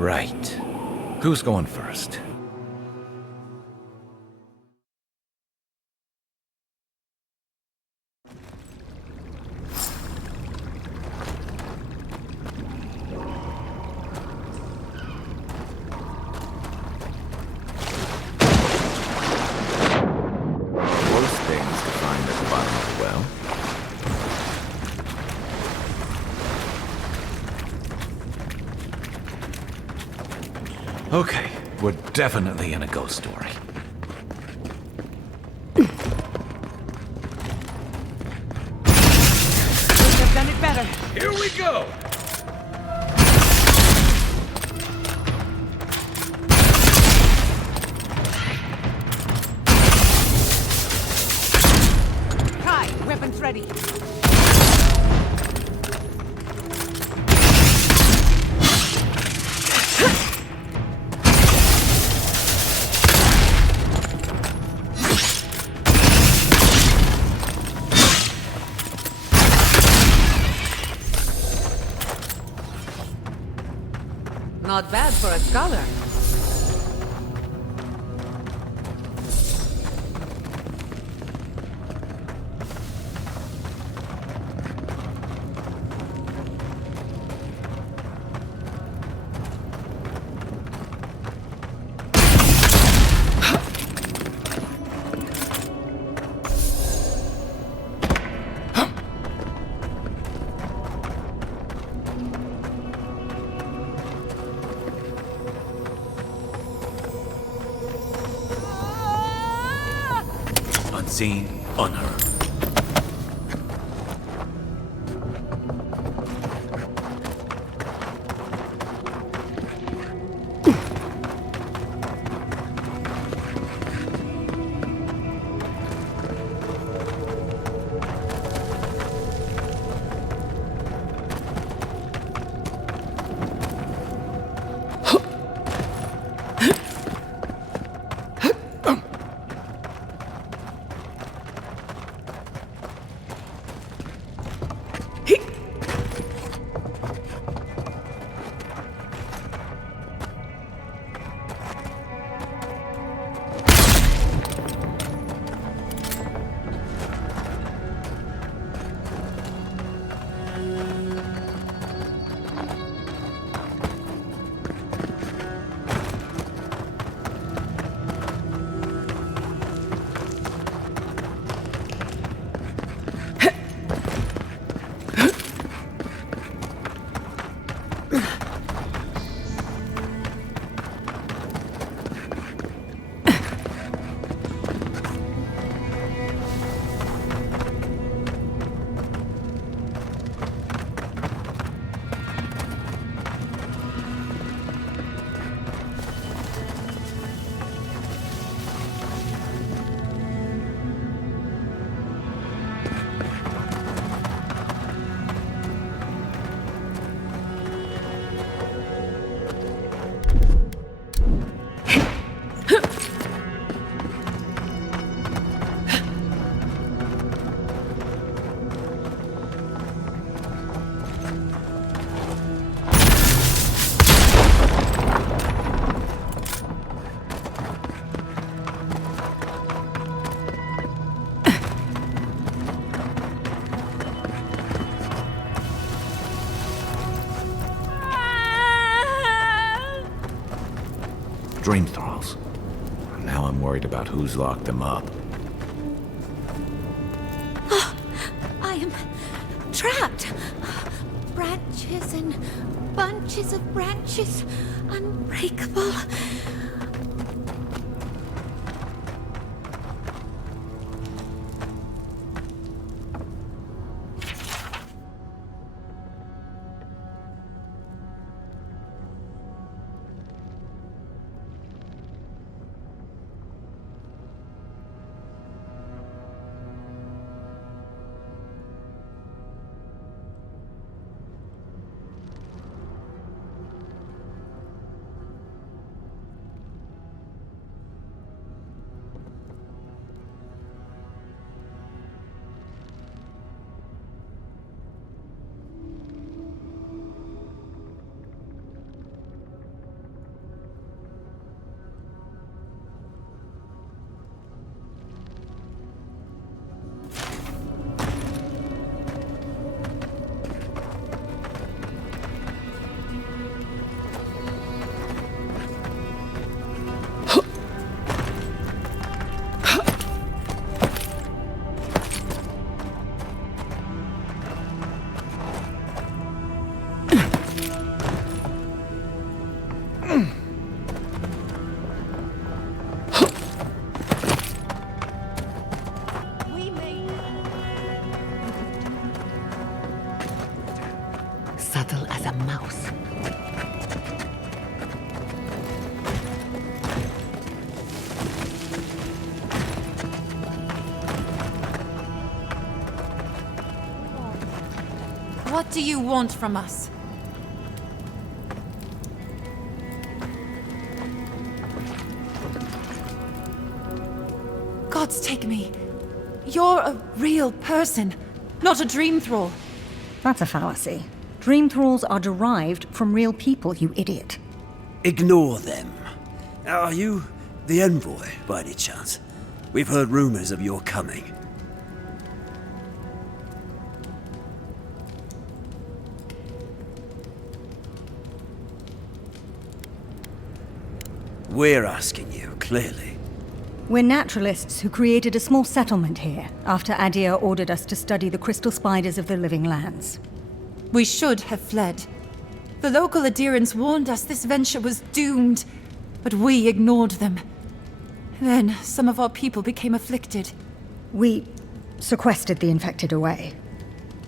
Right. Who's going first? Worst things to find at the bottom of the well. Okay, we're definitely in a ghost story. Couldn't have done it better. Here we go! Kai, weapons ready. Not bad for a scholar. Unseen, unheard. Dream thralls. Now I'm worried about who's locked them up. I am trapped. Branches and bunches of branches, unbreakable. subtle as a mouse. What do you want from us? Gods take me. You're a real person, not a dream thrall. That's a fallacy. Dream thralls are derived from real people, you idiot. Ignore them. Are you the envoy, by any chance? We've heard rumors of your coming. We're asking you, clearly. We're naturalists who created a small settlement here after Adir ordered us to study the crystal spiders of the living lands. We should have fled. The local adherents warned us this venture was doomed, but we ignored them. Then some of our people became afflicted. We sequestered the infected away.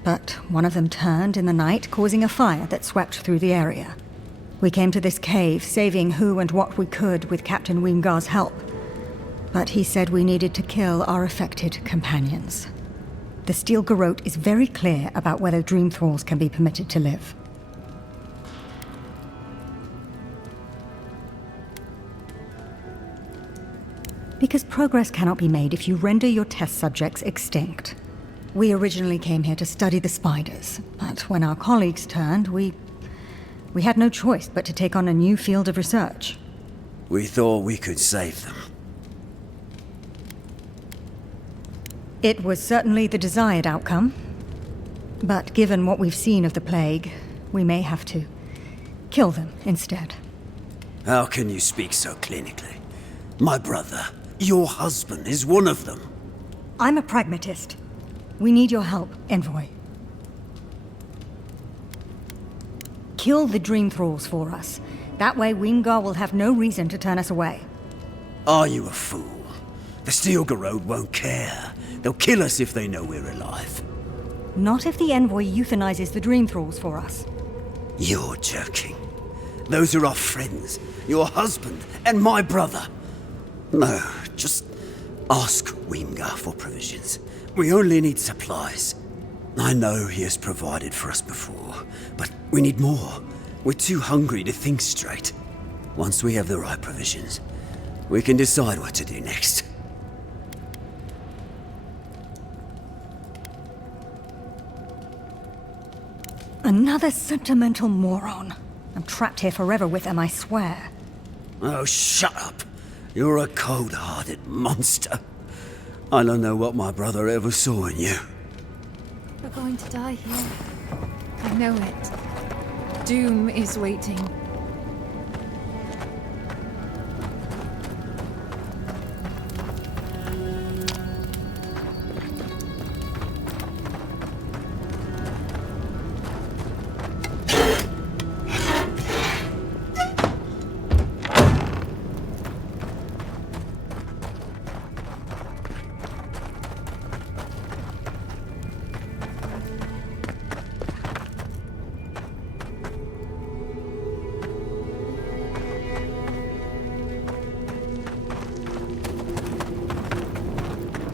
But one of them turned in the night, causing a fire that swept through the area. We came to this cave, saving who and what we could with Captain Weengar's help. But he said we needed to kill our affected companions. The Steel Garrote is very clear about whether Dream Thralls can be permitted to live. Because progress cannot be made if you render your test subjects extinct. We originally came here to study the spiders, but when our colleagues turned, we had no choice but to take on a new field of research. We thought we could save them. It was certainly the desired outcome. But given what we've seen of the plague, we may have to kill them instead. How can you speak so clinically? My brother, your husband, is one of them. I'm a pragmatist. We need your help, Envoy. Kill the Dream Thralls for us. That way Weengar will have no reason to turn us away. Are you a fool? The Steel Garrote won't care. They'll kill us if they know we're alive. Not if the Envoy euthanizes the Dream Thralls for us. You're joking. Those are our friends, your husband, and my brother. No, just ask Weengar for provisions. We only need supplies. I know he has provided for us before, but we need more. We're too hungry to think straight. Once we have the right provisions, we can decide what to do next. Another sentimental moron. I'm trapped here forever with him, I swear. Oh, shut up. You're a cold-hearted monster. I don't know what my brother ever saw in you. We're going to die here. I know it. Doom is waiting.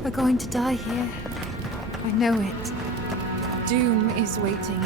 We're going to die here. I know it. Doom is waiting.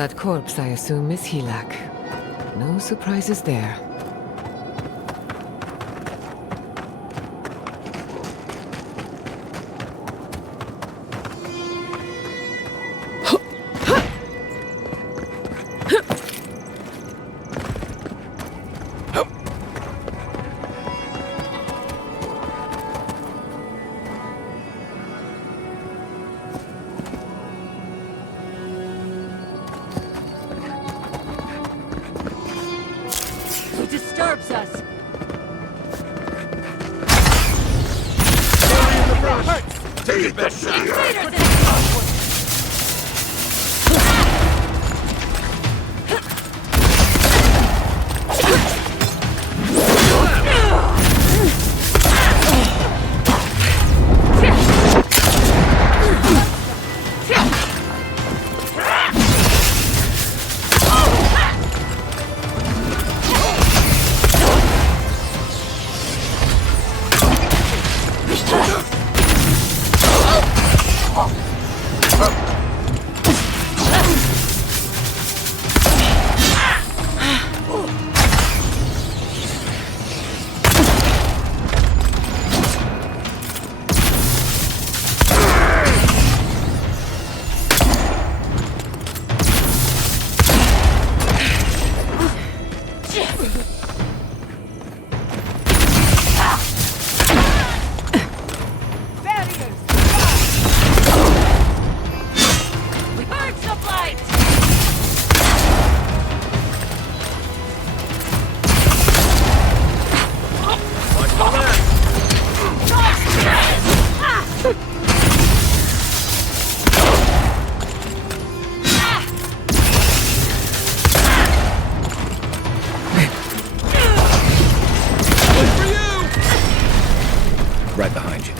That corpse, I assume, is Hilak. No surprises there. He disturbs us. Take it back to right behind you.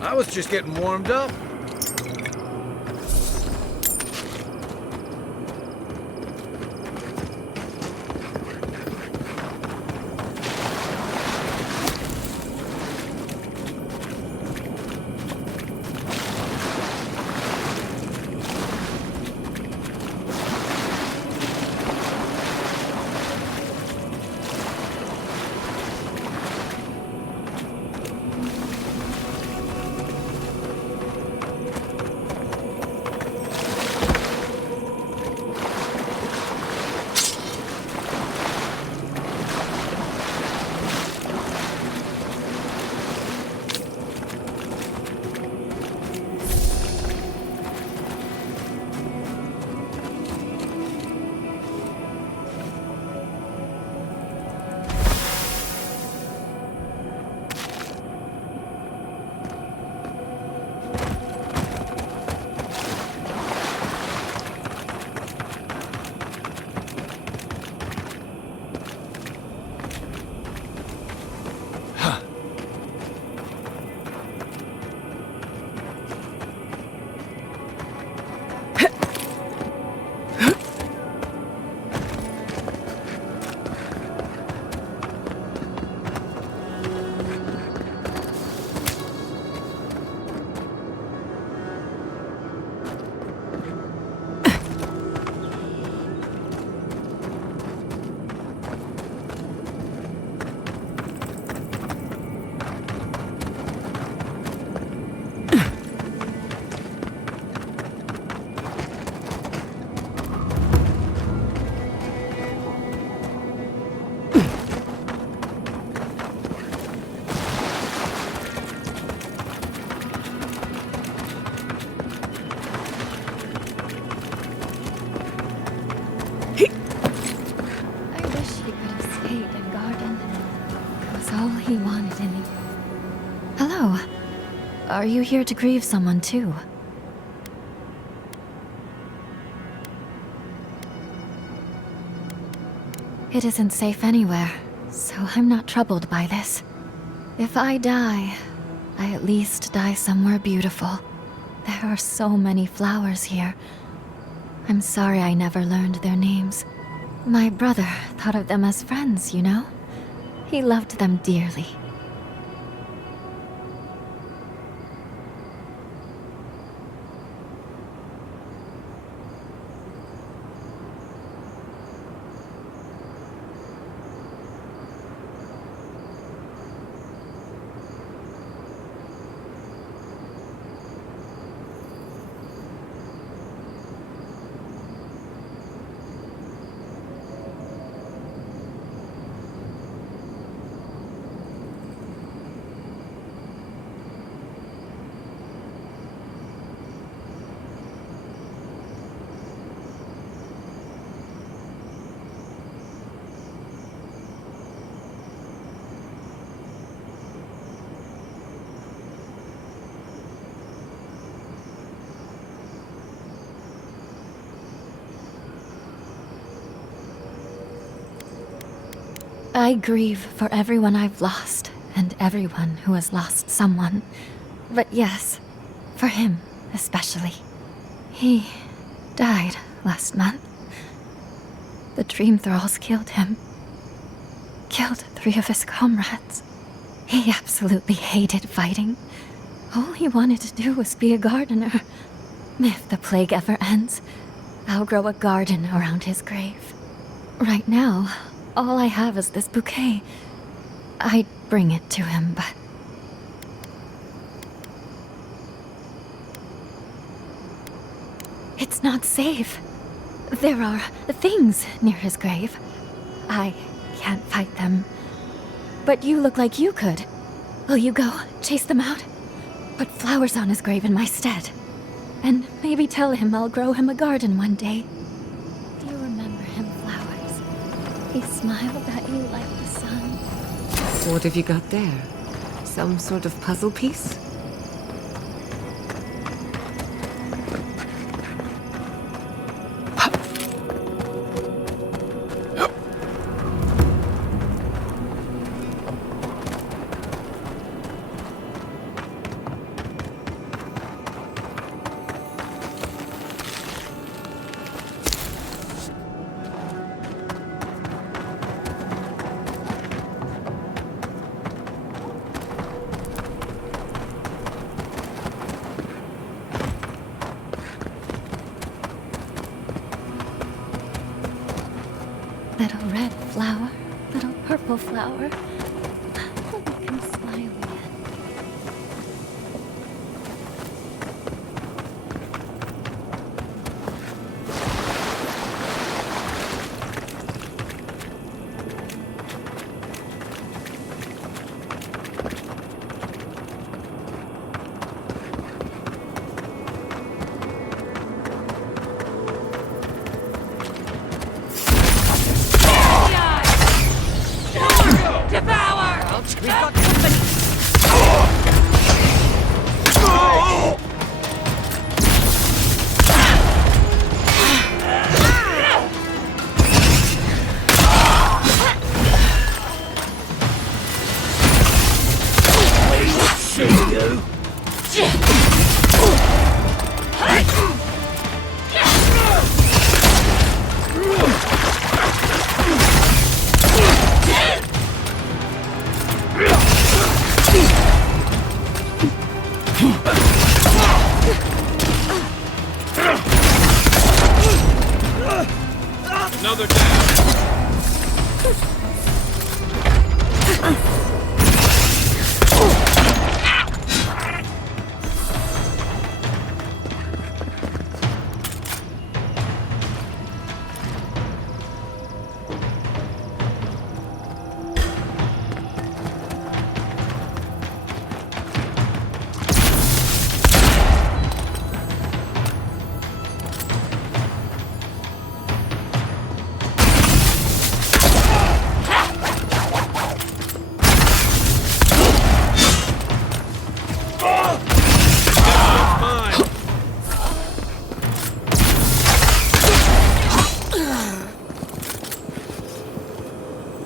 I was just getting warmed up. He wanted any. Hello. Are you here to grieve someone too? It isn't safe anywhere, so I'm not troubled by this. If I die, I at least die somewhere beautiful. There are so many flowers here. I'm sorry I never learned their names. My brother thought of them as friends, you know? He loved them dearly. I grieve for everyone I've lost, and everyone who has lost someone. But yes, for him especially. He died last month. The Dream Thralls killed him. Killed 3 of his comrades. He absolutely hated fighting. All he wanted to do was be a gardener. If the plague ever ends, I'll grow a garden around his grave. Right now, all I have is this bouquet. I'd bring it to him, but... It's not safe. There are things near his grave. I can't fight them. But you look like you could. Will you go chase them out? Put flowers on his grave in my stead. And maybe tell him I'll grow him a garden one day. Do you remember him, Flowers? He smiled at you like the sun. What have you got there? Some sort of puzzle piece? Little red flower, little purple flower. Hope you can smile again. Another down.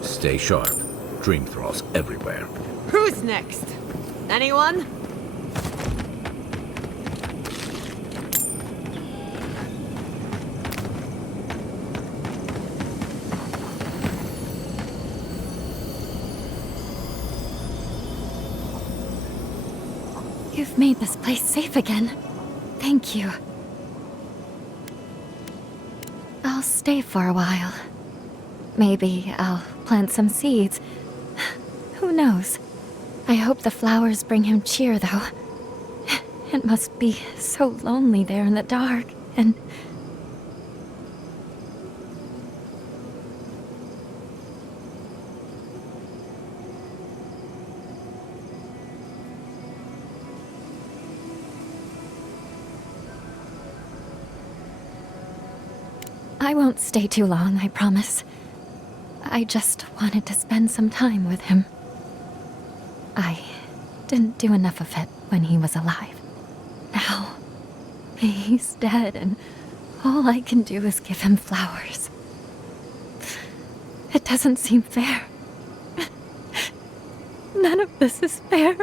Stay sharp. Dream thralls everywhere. Who's next? Anyone? You've made this place safe again. Thank you. I'll stay for a while. Maybe I'll plant some seeds. Who knows? I hope the flowers bring him cheer, though. It must be so lonely there in the dark, and... I won't stay too long, I promise. I just wanted to spend some time with him. I didn't do enough of it when he was alive. Now, he's dead, and all I can do is give him flowers. It doesn't seem fair. None of this is fair.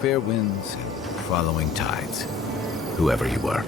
Fair winds and following tides, whoever you were.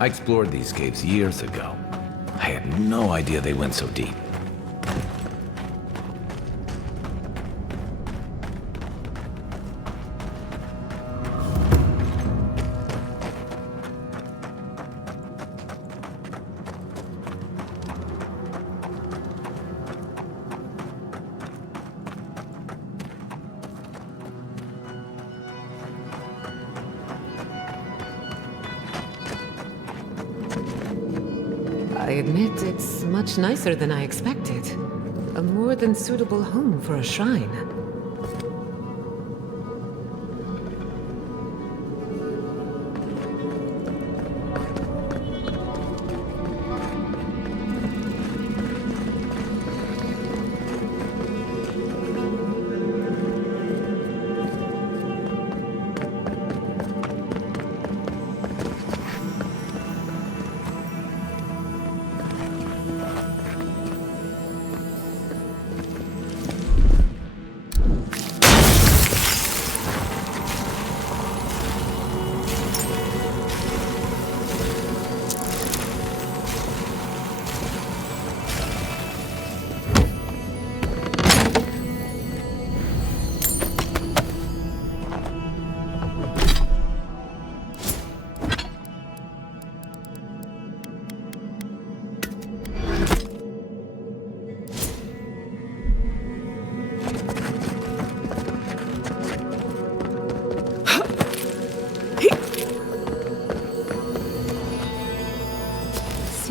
I explored these caves years ago. I had no idea they went so deep. I admit it's much nicer than I expected. A more than suitable home for a shrine.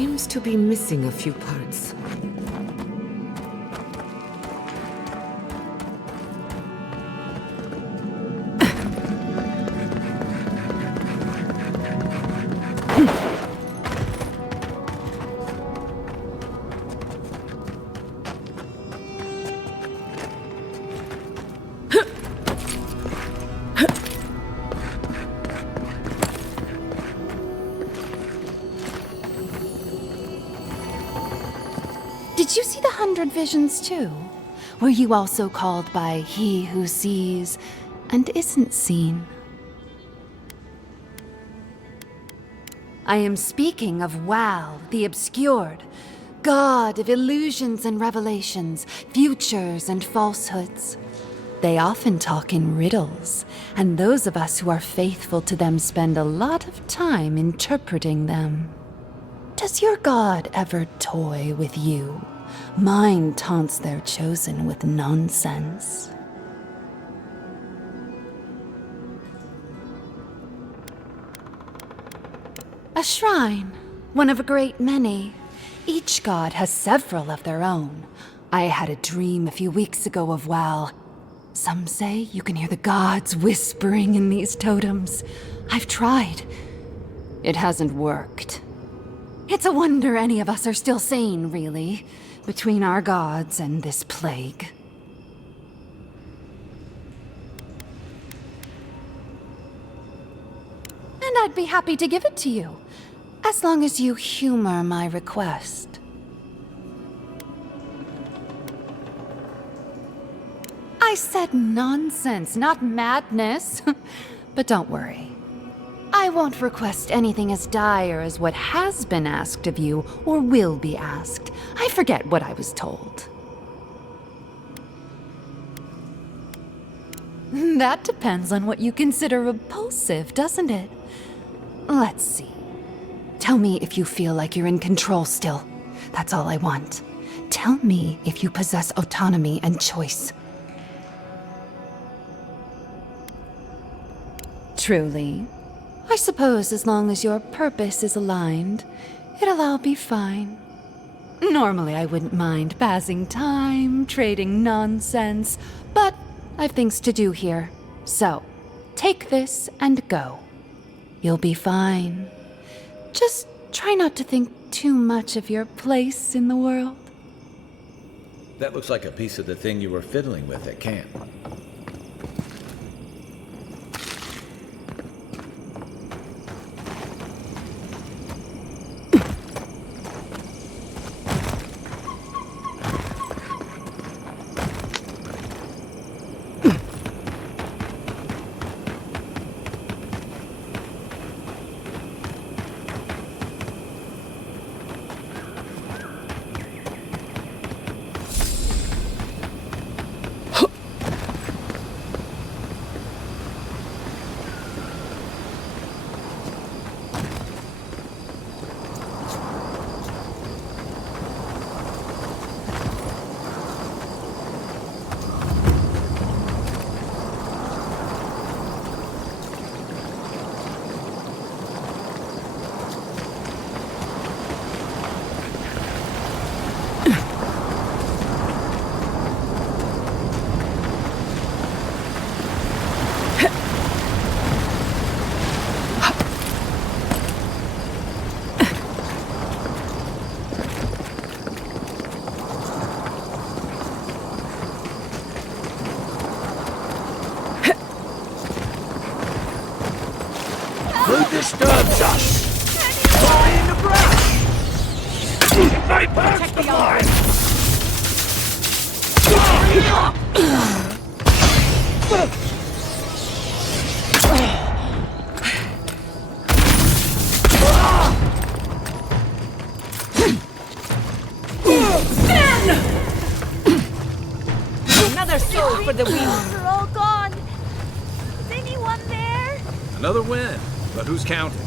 Seems to be missing a few parts. 100 visions too? Were you also called by he who sees and isn't seen? I am speaking of Wal, the Obscured, god of illusions and revelations, futures and falsehoods. They often talk in riddles, and those of us who are faithful to them spend a lot of time interpreting them. Does your god ever toy with you? Mine taunts their chosen with nonsense. A shrine, one of a great many. Each god has several of their own. I had a dream a few weeks ago of Wal. Some say you can hear the gods whispering in these totems. I've tried. It hasn't worked. It's a wonder any of us are still sane, really, between our gods and this plague. And I'd be happy to give it to you, as long as you humor my request. I said nonsense, not madness. But don't worry. I won't request anything as dire as what has been asked of you or will be asked. I forget what I was told. That depends on what you consider repulsive, doesn't it? Let's see. Tell me if you feel like you're in control still. That's all I want. Tell me if you possess autonomy and choice. Truly? I suppose as long as your purpose is aligned, it'll all be fine. Normally I wouldn't mind passing time, trading nonsense, but I've things to do here. So, take this and go. You'll be fine. Just try not to think too much of your place in the world. That looks like a piece of the thing you were fiddling with at camp. Who disturbs us? Fly in the brush! My back's the line! Another soul for the wheel. They're all gone. Is anyone there? Another win, but who's counting?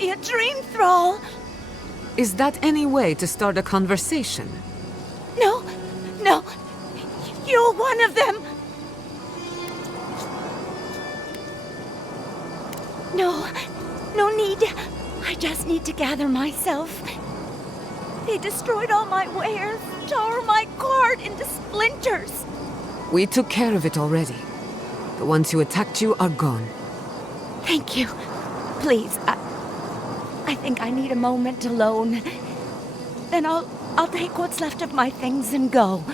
be a dream thrall. Is that any way to start a conversation? No, no. You're one of them. No, no need. I just need to gather myself. They destroyed all my wares, tore my guard into splinters. We took care of it already. The ones who attacked you are gone. Thank you. Please, I think I need a moment alone. Then I'll take what's left of my things and go.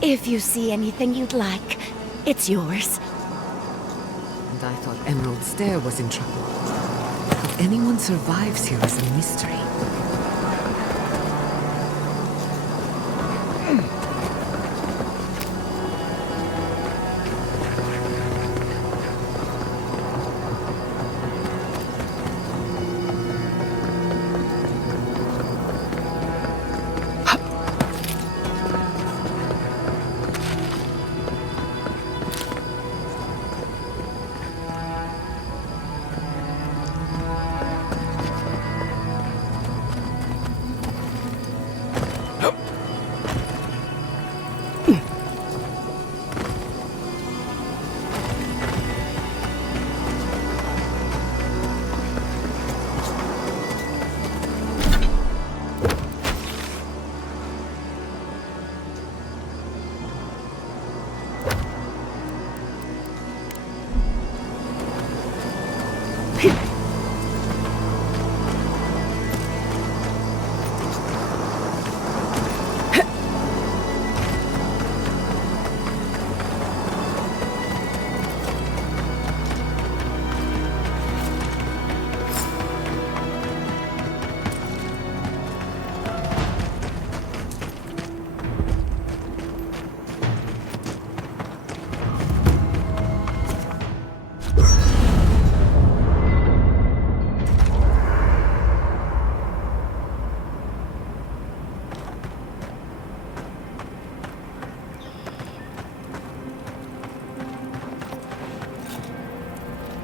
If you see anything you'd like, it's yours. And I thought Emerald Stair was in trouble. If anyone survives here is a mystery.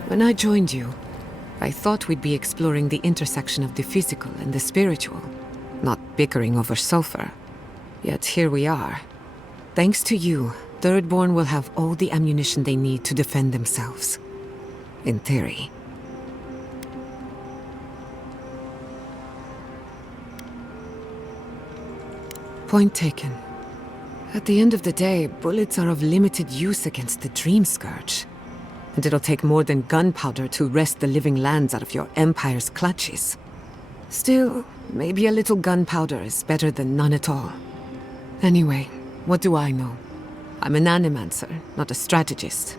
When I joined you, I thought we'd be exploring the intersection of the physical and the spiritual, not bickering over sulfur. Yet here we are. Thanks to you, Thirdborn will have all the ammunition they need to defend themselves. In theory. Point taken. At the end of the day, bullets are of limited use against the Dream Scourge. And it'll take more than gunpowder to wrest the living lands out of your Empire's clutches. Still, maybe a little gunpowder is better than none at all. Anyway, what do I know? I'm an animancer, not a strategist.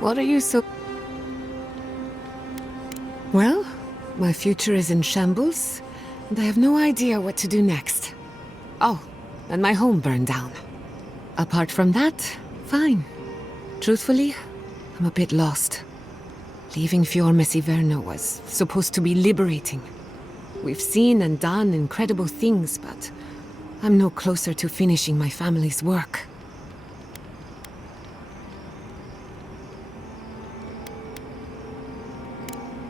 What are you so... Well, my future is in shambles, and I have no idea what to do next. Oh, and my home burned down. Apart from that, fine. Truthfully, I'm a bit lost. Leaving Fiormes Iverno was supposed to be liberating. We've seen and done incredible things, but I'm no closer to finishing my family's work.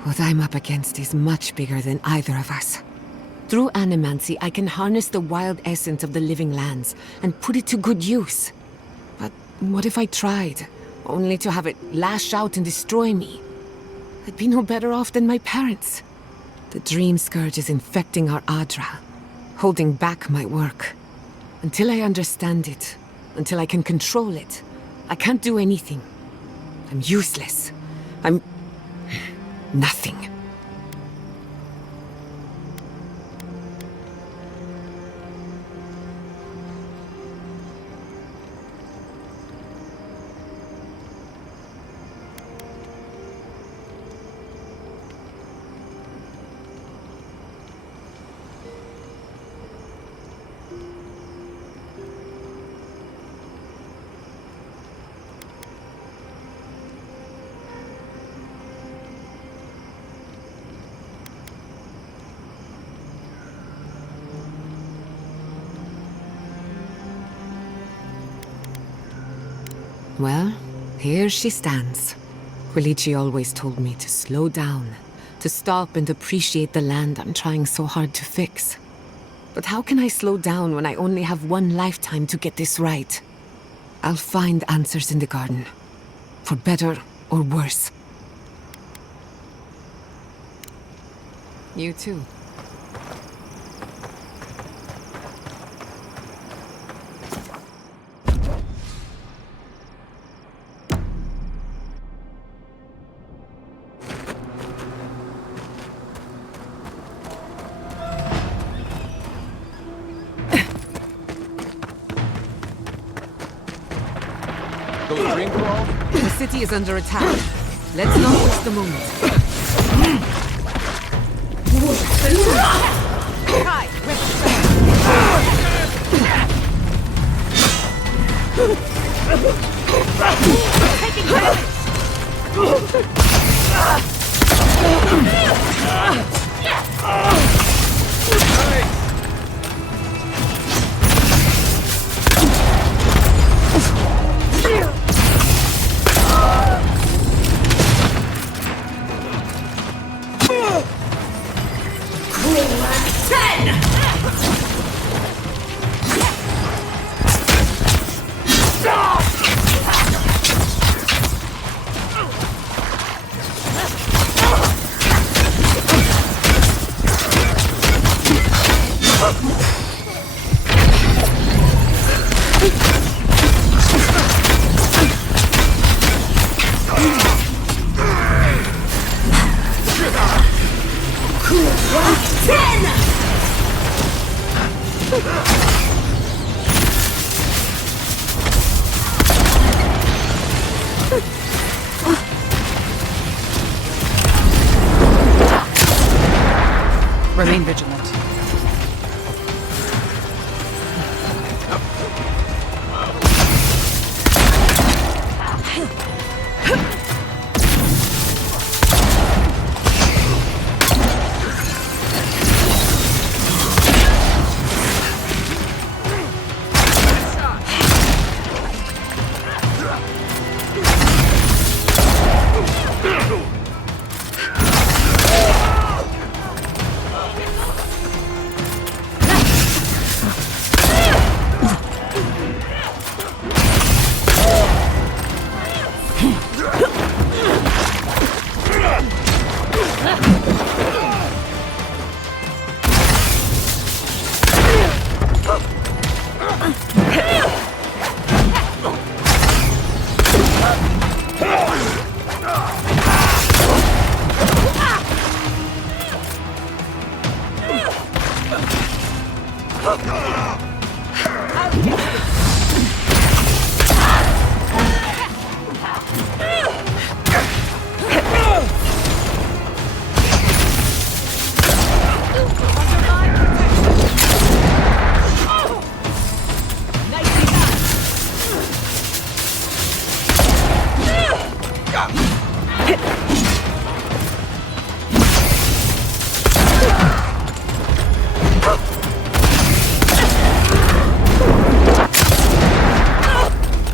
What I'm up against is much bigger than either of us. Through animancy, I can harness the wild essence of the living lands and put it to good use. But what if I tried, only to have it lash out and destroy me? I'd be no better off than my parents. The Dream Scourge is infecting our Adra, holding back my work. Until I understand it, until I can control it, I can't do anything. I'm useless. I'm... nothing. Well, here she stands. Quilici always told me to slow down, to stop and appreciate the land I'm trying so hard to fix. But how can I slow down when I only have one lifetime to get this right? I'll find answers in the garden. For better or worse. You too. The city is under attack. Let's not waste the moment. Kai, taking Remain vigilant.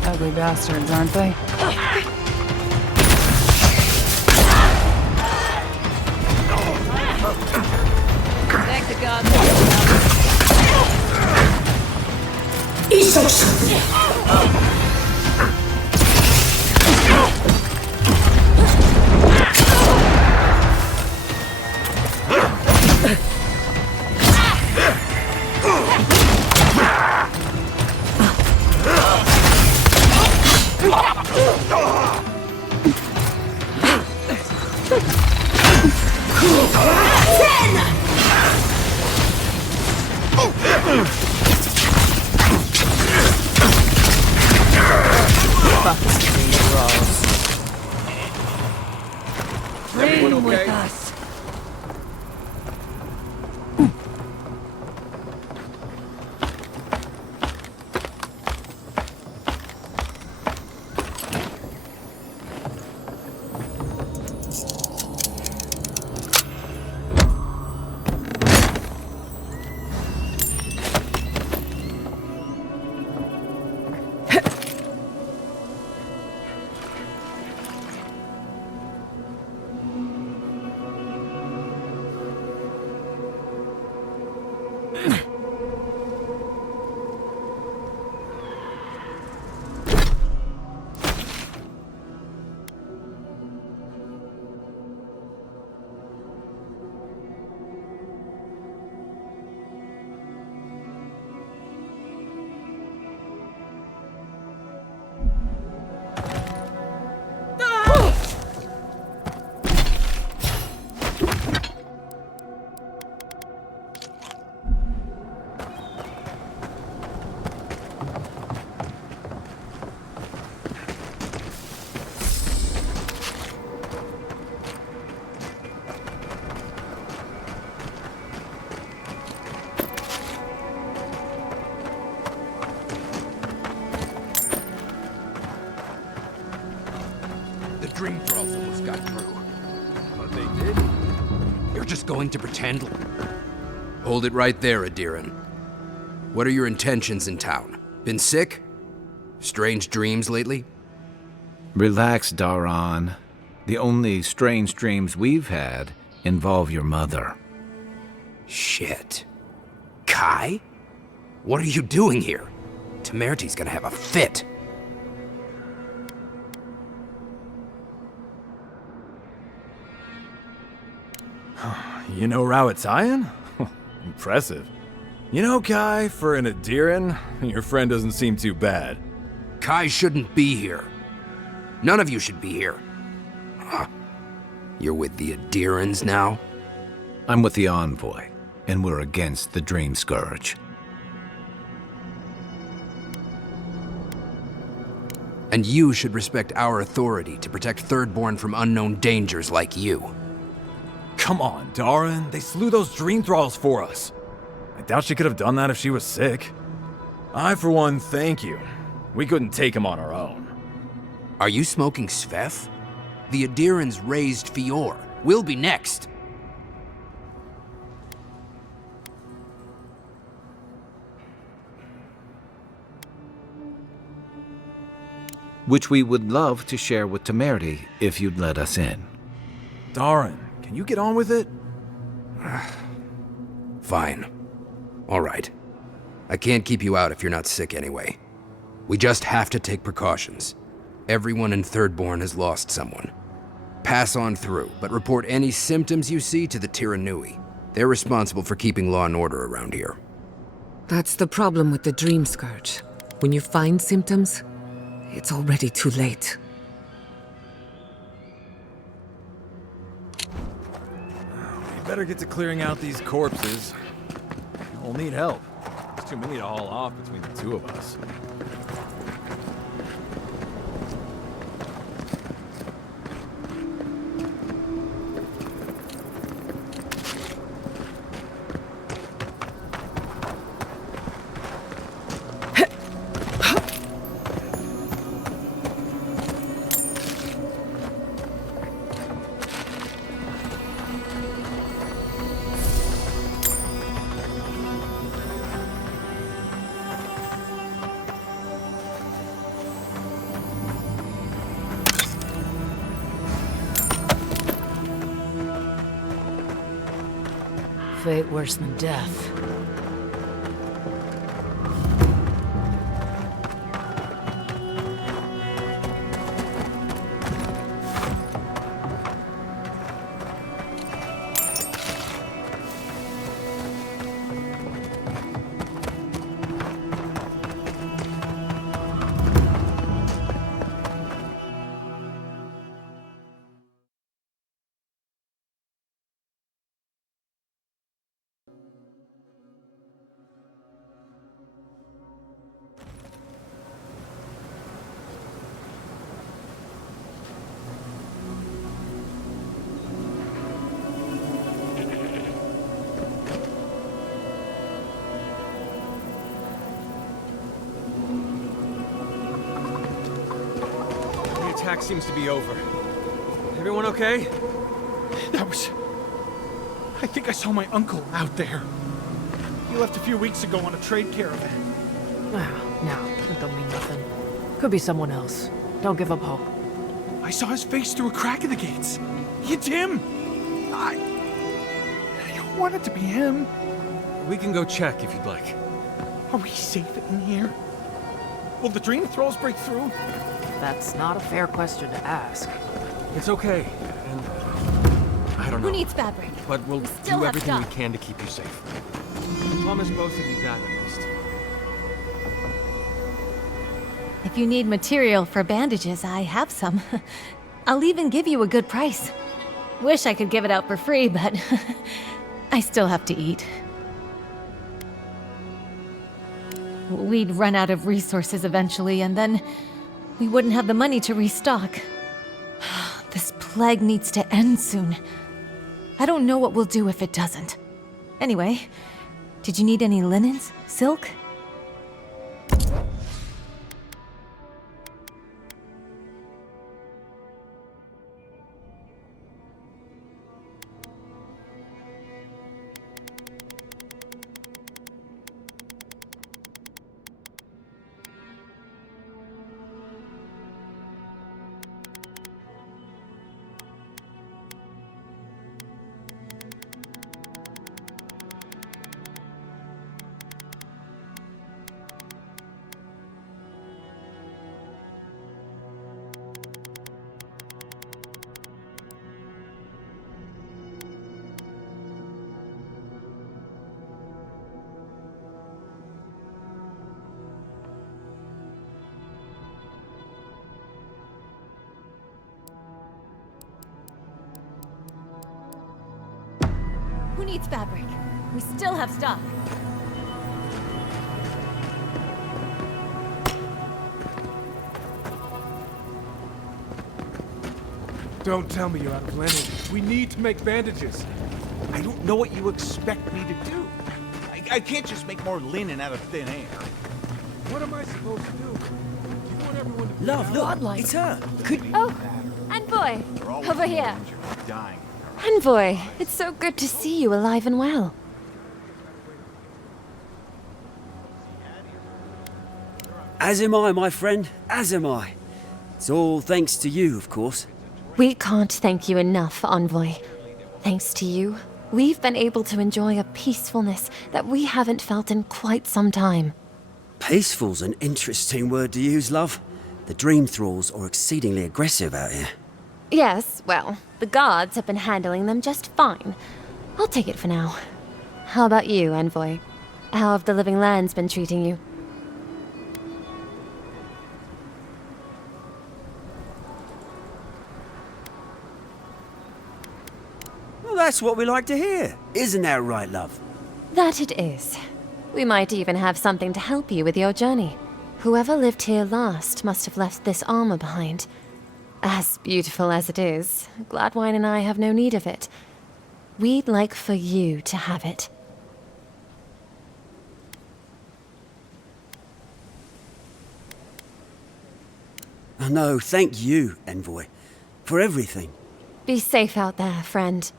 Ugly bastards, aren't they? Thank the gods. Reign with us. dream thralls almost got through. But they did? You're just going to pretend? Hold it right there, Adiran. What are your intentions in town? Been sick? Strange dreams lately? Relax, Daran. The only strange dreams we've had involve your mother. Shit. Kai? What are you doing here? Temerty's gonna have a fit. You know Rowett Zion? Impressive. You know, Kai, for an Adiran, your friend doesn't seem too bad. Kai shouldn't be here. None of you should be here. Huh. You're with the Adirans now? I'm with the Envoy, and we're against the Dream Scourge. And you should respect our authority to protect Thirdborn from unknown dangers like you. Come on, Daran. They slew those dream thralls for us. I doubt she could have done that if she was sick. I, for one, thank you. We couldn't take him on our own. Are you smoking Sveth? The Adirans raised Fior. We'll be next. Which we would love to share with Temerity if you'd let us in. Daran, can you get on with it? Fine. All right. I can't keep you out if you're not sick anyway. We just have to take precautions. Everyone in Thirdborn has lost someone. Pass on through, but report any symptoms you see to the Tiranui. They're responsible for keeping law and order around here. That's the problem with the Dream Scourge. When you find symptoms, it's already too late. We better get to clearing out these corpses. We'll need help. There's too many to haul off between the two of us. Fate worse than death. Attack seems to be over. Everyone okay? That was... I think I saw my uncle out there. He left a few weeks ago on a trade caravan. No, that don't mean nothing. Could be someone else. Don't give up hope. I saw his face through a crack in the gates. It's him! I don't want it to be him. We can go check if you'd like. Are we safe in here? Will the dream thralls break through? That's not a fair question to ask. It's okay, and I don't know. Who needs fabric? But we'll still do have everything we stuff. can to keep you safe. I promise both of you that, at least. If you need material for bandages, I have some. I'll even give you a good price. Wish I could give it out for free, but I still have to eat. We'd run out of resources eventually, and then we wouldn't have the money to restock. This plague needs to end soon. I don't know what we'll do if it doesn't. Anyway, did you need any linens? Silk? needs fabric? We still have stock. Don't tell me you're out of linen. We need to make bandages. I don't know what you expect me to do. I can't just make more linen out of thin air. What am I supposed to do? You want everyone to... Love, look, it's her. Oh, Envoy! Over here. Dying. Envoy, it's so good to see you alive and well. As am I, my friend, as am I. It's all thanks to you, of course. We can't thank you enough, Envoy. Thanks to you, we've been able to enjoy a peacefulness that we haven't felt in quite some time. Peaceful's an interesting word to use, love. The dream thralls are exceedingly aggressive out here. Yes, well, the guards have been handling them just fine. I'll take it for now. How about you, Envoy? How have the living lands been treating you? Well, that's what we like to hear. Isn't that right, love? That it is. We might even have something to help you with your journey. Whoever lived here last must have left this armor behind. As beautiful as it is, Gladwine and I have no need of it. We'd like for you to have it. Oh, no, thank you, Envoy, for everything. Be safe out there, friend.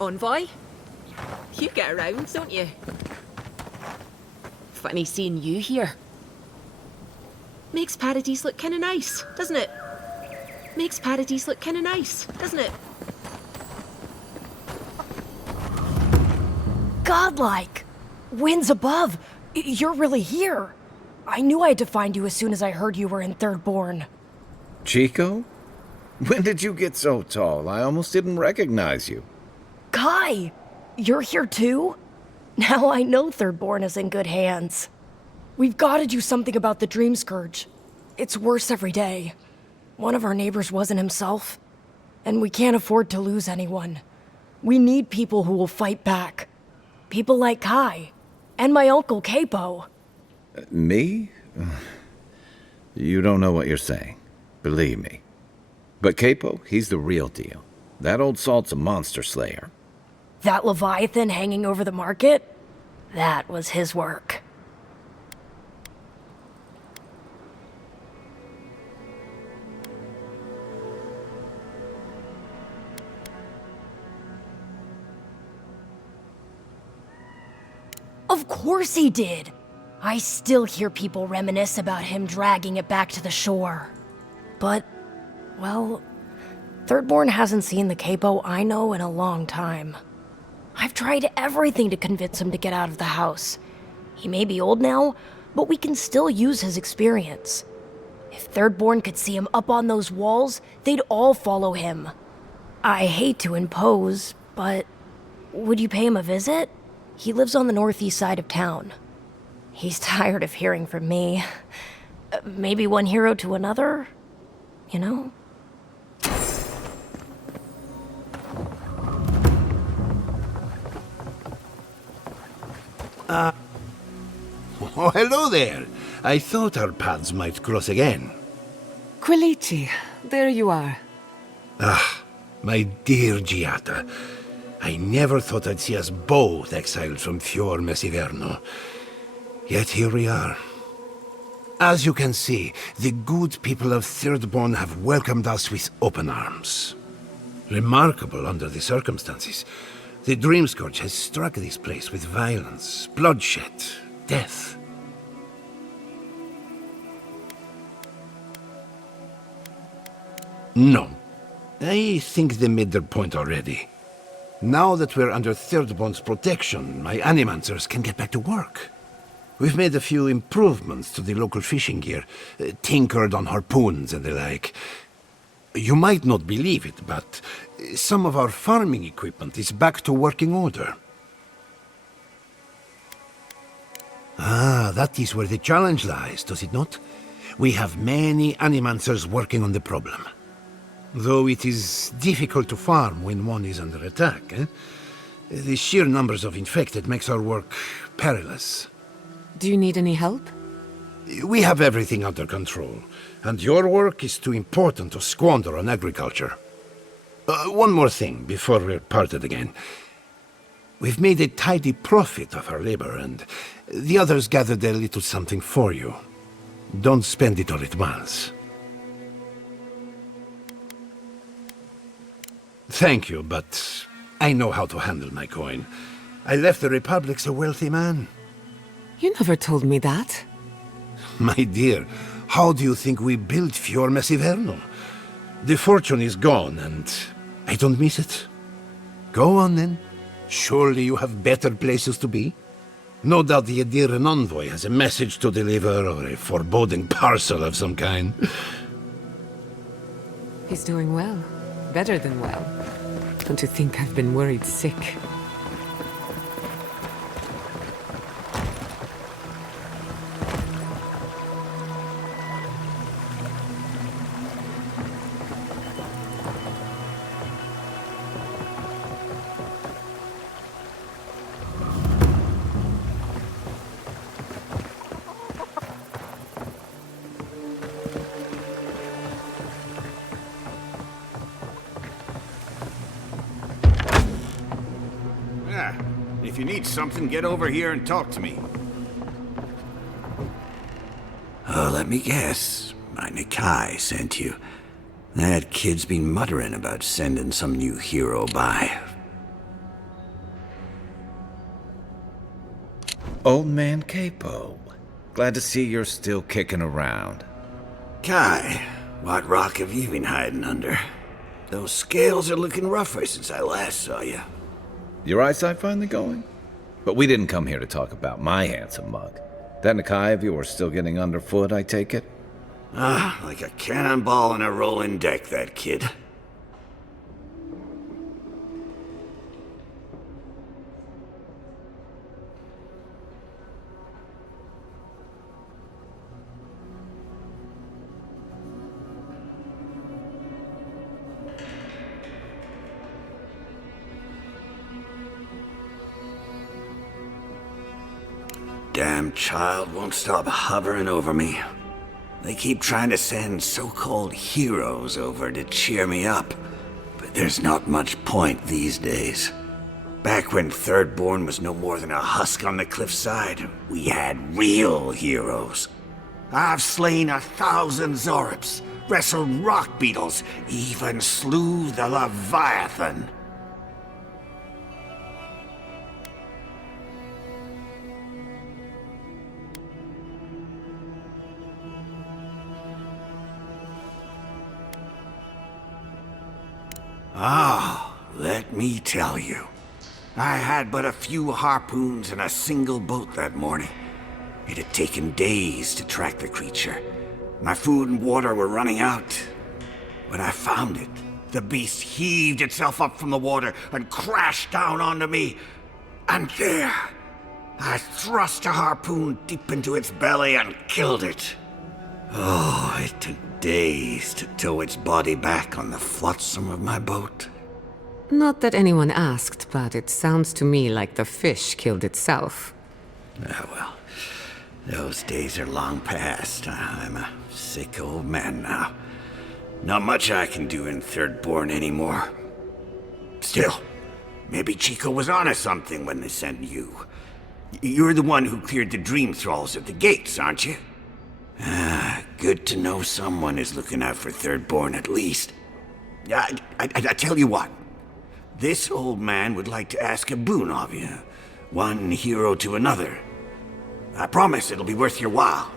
Envoy? You get around, don't you? Funny seeing you here. Makes Paradise look kinda nice, doesn't it? Makes Paradise look kinda nice, doesn't it? Godlike! Winds above! You're really here! I knew I had to find you as soon as I heard you were in Thirdborn. Chico? When did you get so tall? I almost didn't recognize you. Kai! You're here too? Now I know Thirdborn is in good hands. We've got to do something about the Dream Scourge. It's worse every day. One of our neighbors wasn't himself, and we can't afford to lose anyone. We need people who will fight back. People like Kai, and my uncle Capo. Me? You don't know what you're saying. Believe me. But Capo, he's the real deal. That old salt's a monster slayer. That Leviathan hanging over the market? That was his work. Of course he did! I still hear people reminisce about him dragging it back to the shore. But, well, Thirdborn hasn't seen the Capo I know in a long time. I've tried everything to convince him to get out of the house. He may be old now, but we can still use his experience. If Thirdborn could see him up on those walls, they'd all follow him. I hate to impose, but would you pay him a visit? He lives on the northeast side of town. He's tired of hearing from me. Maybe one hero to another, you know? Oh, hello there. I thought our paths might cross again. Quilici, there you are. Ah, my dear Giata. I never thought I'd see us both exiled from Fior Messiverno. Yet here we are. As you can see, the good people of Thirdborn have welcomed us with open arms. Remarkable under the circumstances. The Dream Scourge has struck this place with violence, bloodshed, death. No. I think they made their point already. Now that we're under Thirdborn's protection, my animancers can get back to work. We've made a few improvements to the local fishing gear, tinkered on harpoons and the like. You might not believe it, but Some of our farming equipment is back to working order. Ah, that is where the challenge lies, does it not? We have many animancers working on the problem. Though it is difficult to farm when one is under attack, eh? The sheer numbers of infected makes our work perilous. Do you need any help? We have everything under control, and your work is too important to squander on agriculture. One more thing before we're parted again. We've made a tidy profit of our labor, and the others gathered a little something for you. Don't spend it all at once. Thank you, but I know how to handle my coin. I left the Republic a wealthy man. You never told me that. My dear, how do you think we built Fior Messiverno? The fortune is gone, and I don't miss it. Go on, then. Surely you have better places to be? No doubt the Adiran envoy has a message to deliver, or a foreboding parcel of some kind. He's doing well. Better than well. Don't you think I've been worried sick? If you need something, get over here and talk to me. Oh, let me guess. My Nikai sent you. That kid's been muttering about sending some new hero by. Old man Capo. Glad to see you're still kicking around. Kai, what rock have you been hiding under? Those scales are looking rougher since I last saw you. Your eyesight finally going? But we didn't come here to talk about my handsome mug. That Nikai of yours still getting underfoot, I take it? Ah, like a cannonball in a rolling deck, that kid. Damn child won't stop hovering over me. They keep trying to send so-called heroes over to cheer me up, but there's not much point these days. Back when Thirdborn was no more than a husk on the cliffside, we had real heroes. I've slain 1,000 Zorips, wrestled rock beetles, even slew the Leviathan. Ah, let me tell you. I had but a few harpoons and a single boat that morning. It had taken days to track the creature. My food and water were running out. When I found it, the beast heaved itself up from the water and crashed down onto me. And there, I thrust a harpoon deep into its belly and killed it. Oh, it took days to tow its body back on the flotsam of my boat. Not that anyone asked, but it sounds to me like the fish killed itself. Ah, well, those days are long past. I'm a sick old man now. Not much I can do in Thirdborn anymore. Still, maybe Chico was onto something when they sent you. You're the one who cleared the dream thralls at the gates, aren't you? Ah, good to know someone is looking out for Thirdborn at least. I tell you what. This old man would like to ask a boon of you. One hero to another. I promise it'll be worth your while.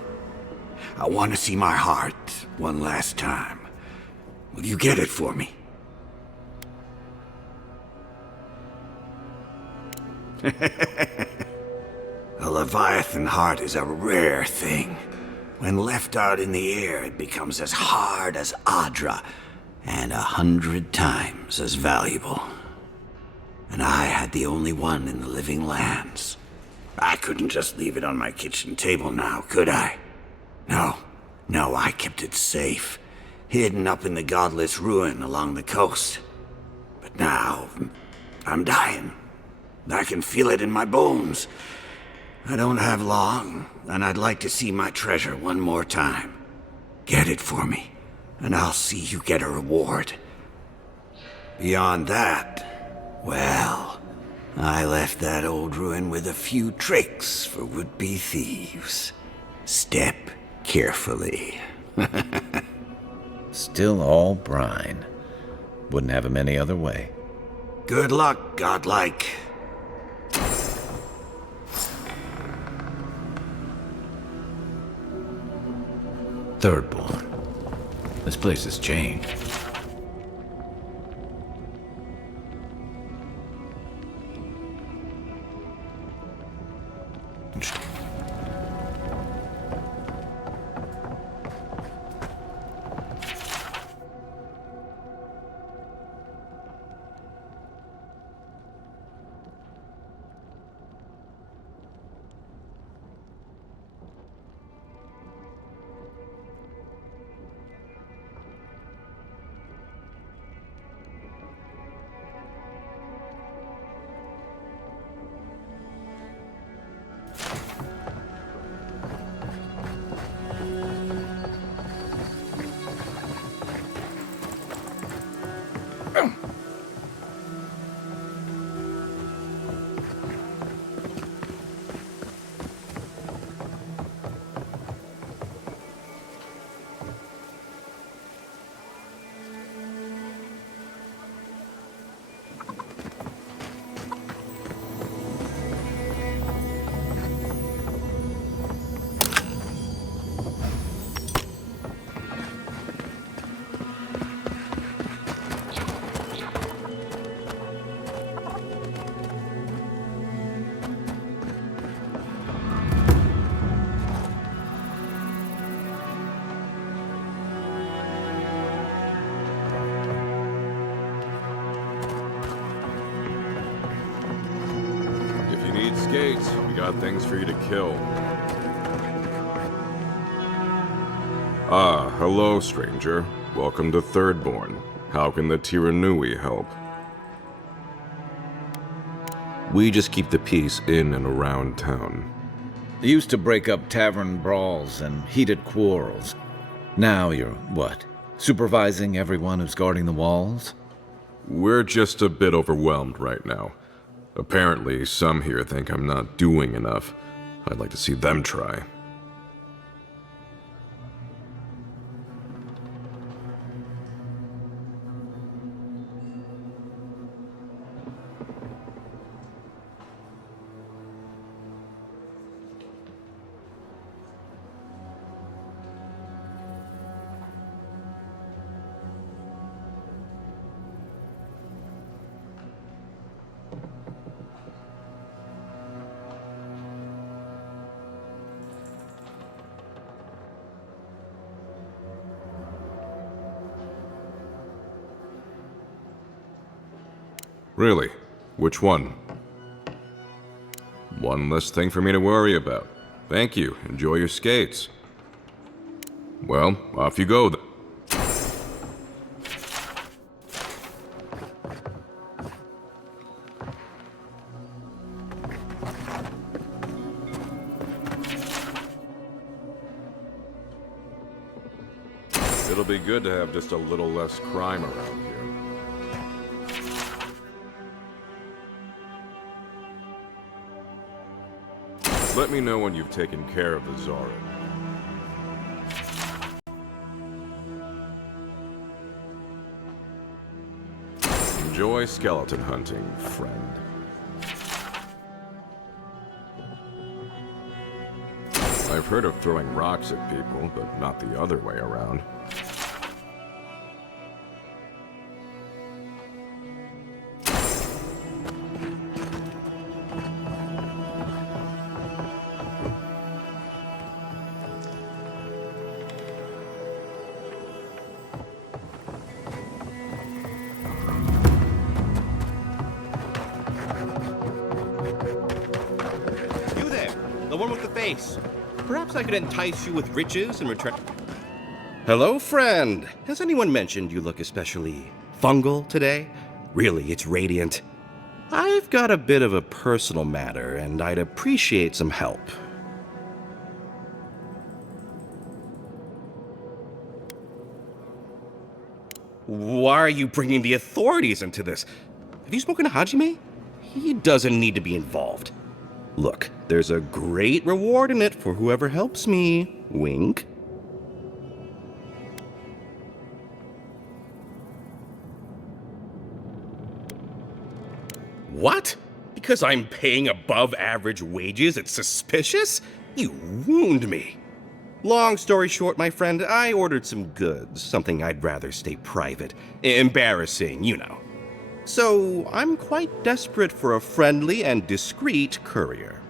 I want to see my heart one last time. Will you get it for me? A Leviathan heart is a rare thing. When left out in the air, it becomes as hard as Adra, and 100 times as valuable. And I had the only one in the living lands. I couldn't just leave it on my kitchen table now, could I? No, I kept it safe, hidden up in the godless ruin along the coast. But now, I'm dying. I can feel it in my bones. I don't have long, and I'd like to see my treasure one more time. Get it for me, and I'll see you get a reward. Beyond that, well, I left that old ruin with a few tricks for would-be thieves. Step carefully. Still all brine. Wouldn't have him any other way. Good luck, godlike. Thirdborn. This place has changed. Skates, we got things for you to kill. Ah, hello, stranger. Welcome to Thirdborn. How can the Tiranui help? We just keep the peace in and around town. They used to break up tavern brawls and heated quarrels. Now you're, what, supervising everyone who's guarding the walls? We're just a bit overwhelmed right now. Apparently, some here think I'm not doing enough. I'd like to see them try. Really? Which one? One less thing for me to worry about. Thank you. Enjoy your skates. Well, off you go then. It'll be good to have just a little less crime around here. Let me know when you've taken care of the Zarin. Enjoy skeleton hunting, friend. I've heard of throwing rocks at people, but not the other way around. one with the face. Perhaps I could entice you with riches in return. Hello, friend. Has anyone mentioned you look especially fungal today? Really, it's radiant. I've got a bit of a personal matter, and I'd appreciate some help. Why are you bringing the authorities into this? Have you spoken to Hajime? He doesn't need to be involved. Look, there's a great reward in it for whoever helps me. Wink. What? Because I'm paying above average wages, it's suspicious? You wound me. Long story short, my friend, I ordered some goods, something I'd rather stay private. Embarrassing, you know. So, I'm quite desperate for a friendly and discreet courier.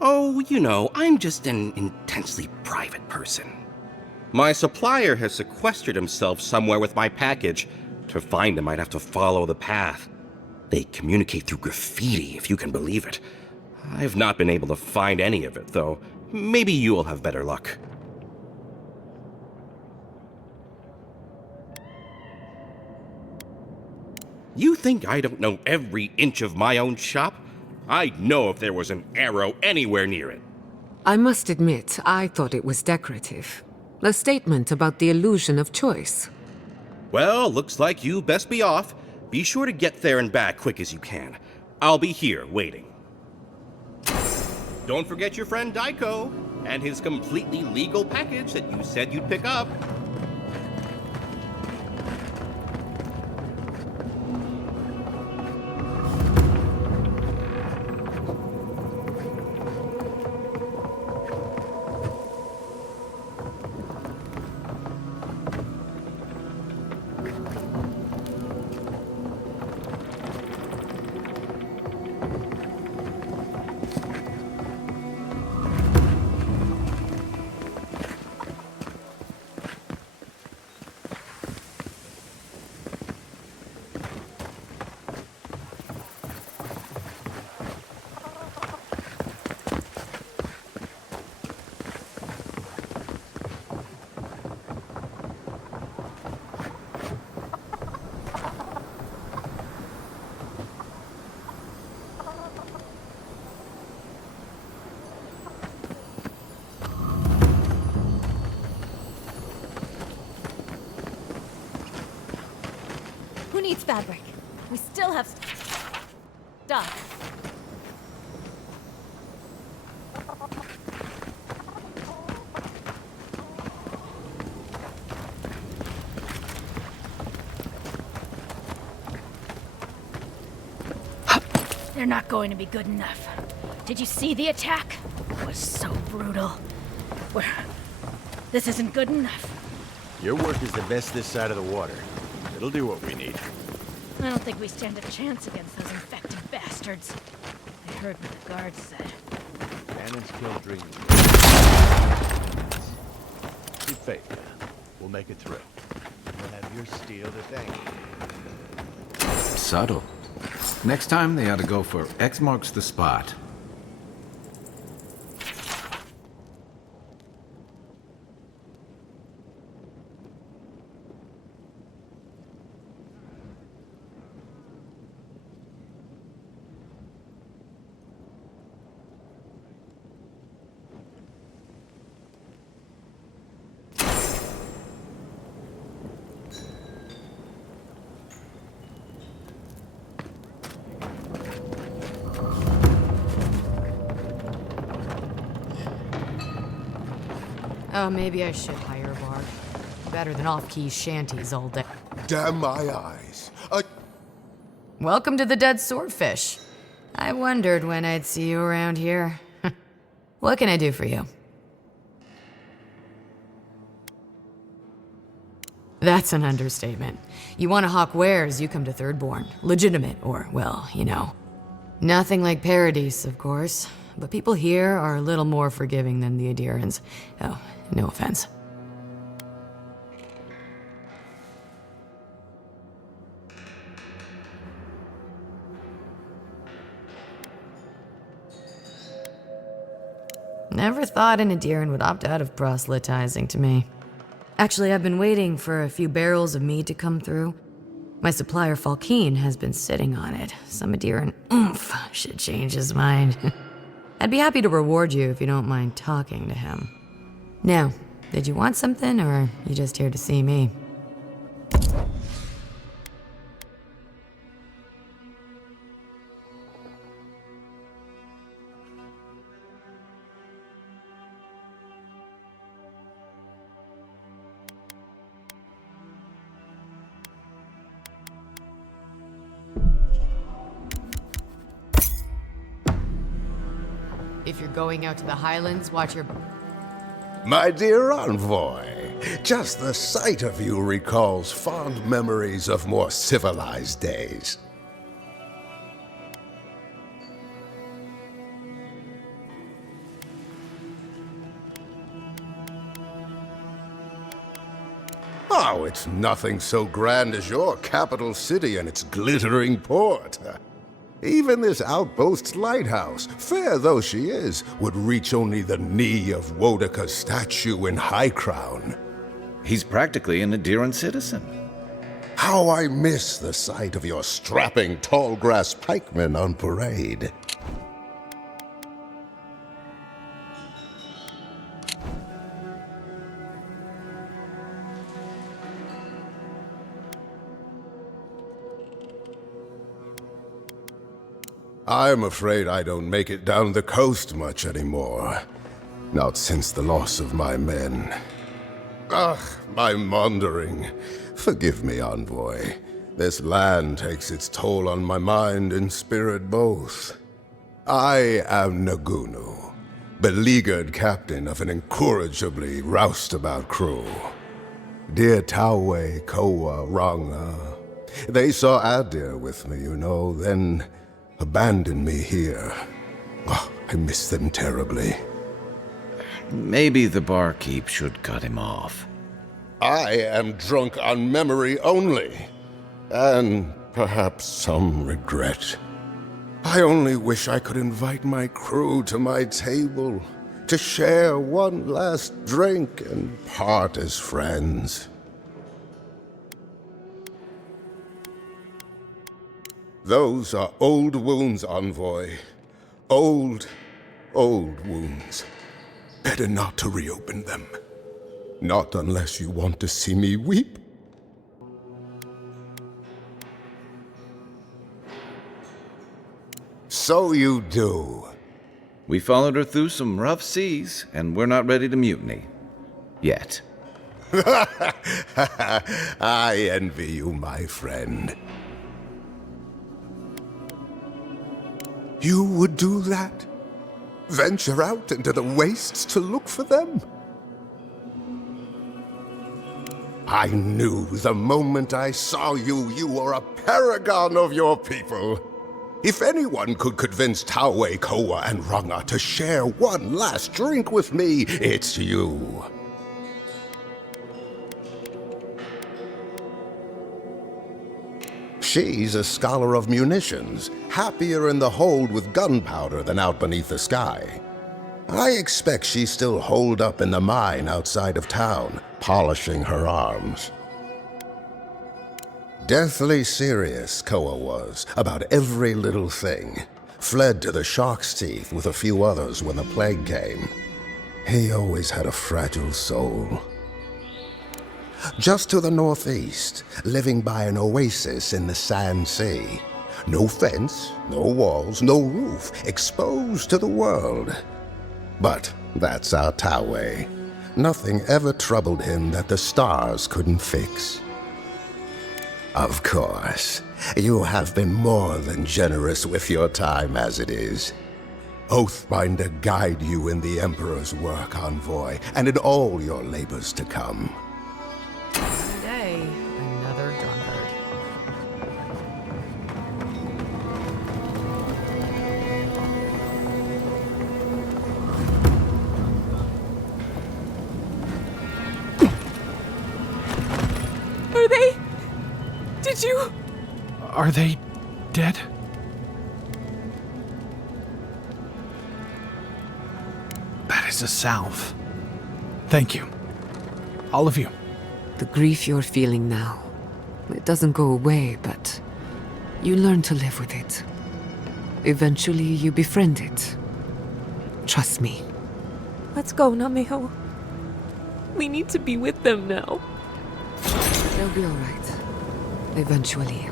Oh, you know, I'm just an intensely private person. My supplier has sequestered himself somewhere with my package. To find him, I'd have to follow the path. They communicate through graffiti, if you can believe it. I've not been able to find any of it, though. Maybe you'll have better luck. You think I don't know every inch of my own shop? I'd know if there was an arrow anywhere near it. I must admit, I thought it was decorative. A statement about the illusion of choice. Well, looks like you best be off. Be sure to get there and back quick as you can. I'll be here waiting. Don't forget your friend Daiko and his completely legal package that you said you'd pick up. Who needs fabric? We still have stuff. They're not going to be good enough. Did you see the attack? It was so brutal. This isn't good enough. Your work is the best this side of the water. It'll do what we need. I don't think we stand a chance against those infected bastards. I heard what the guards said. Cannons kill dreams. Keep faith, man. We'll make it through. We'll have your steel to thank. Subtle. Next time they ought to go for X marks the spot. Oh, maybe I should hire a bar. Better than off-key shanties all day. Damn my eyes. Welcome to the Dead Swordfish. I wondered when I'd see you around here. What can I do for you? That's an understatement. You want to hawk wares, you come to Thirdborn. Legitimate, or, well, you know. Nothing like Paradise, of course. But people here are a little more forgiving than the Adirans. Oh, no offense. Never thought an Adiran would opt out of proselytizing to me. Actually, I've been waiting for a few barrels of mead to come through. My supplier Falkeen has been sitting on it. Some Adiran oomph should change his mind. I'd be happy to reward you if you don't mind talking to him. Now, did you want something, or are you just here to see me? If you're going out to the Highlands, watch your... My dear envoy, just the sight of you recalls fond memories of more civilized days. Oh, it's nothing so grand as your capital city and its glittering port. Even this outpost's lighthouse, fair though she is, would reach only the knee of Wodaka's statue in High Crown. He's practically an Adiran citizen. How I miss the sight of your strapping tall grass pikemen on parade. I'm afraid I don't make it down the coast much anymore. Not since the loss of my men. Ugh, my maundering. Forgive me, envoy. This land takes its toll on my mind and spirit both. I am Nagunu, beleaguered captain of an incorrigibly roustabout crew. Dear Tawe, Koa, Ranga. They saw Adir with me, you know, then abandoned me here. Oh, I miss them terribly. Maybe the barkeep should cut him off. I am drunk on memory only, and perhaps some regret. I only wish I could invite my crew to my table, to share one last drink and part as friends. Those are old wounds, envoy. Old wounds. Better not to reopen them. Not unless you want to see me weep. So you do. We followed her through some rough seas, and we're not ready to mutiny. Yet. I envy you, my friend. You would do that? Venture out into the wastes to look for them? I knew the moment I saw you, you were a paragon of your people. If anyone could convince Tawe, Koa, and Ranga to share one last drink with me, it's you. She's a scholar of munitions, happier in the hold with gunpowder than out beneath the sky. I expect she's still holed up in the mine outside of town, polishing her arms. Deathly serious, Koa was, about every little thing. Fled to the shark's teeth with a few others when the plague came. He always had a fragile soul. Just to the northeast, living by an oasis in the Sand Sea. No fence, no walls, no roof, exposed to the world. But that's our Tawe. Nothing ever troubled him that the stars couldn't fix. Of course, you have been more than generous with your time as it is. Oathbinder guide you in the Emperor's work, envoy, and in all your labors to come. Today, another drunkard. Are they? Did you? Are they dead? That as a salve. Thank you. All of you. The grief you're feeling now, it doesn't go away, but you learn to live with it. Eventually, you befriend it. Trust me. Let's go, Nameho. We need to be with them now. They'll be all right. Eventually.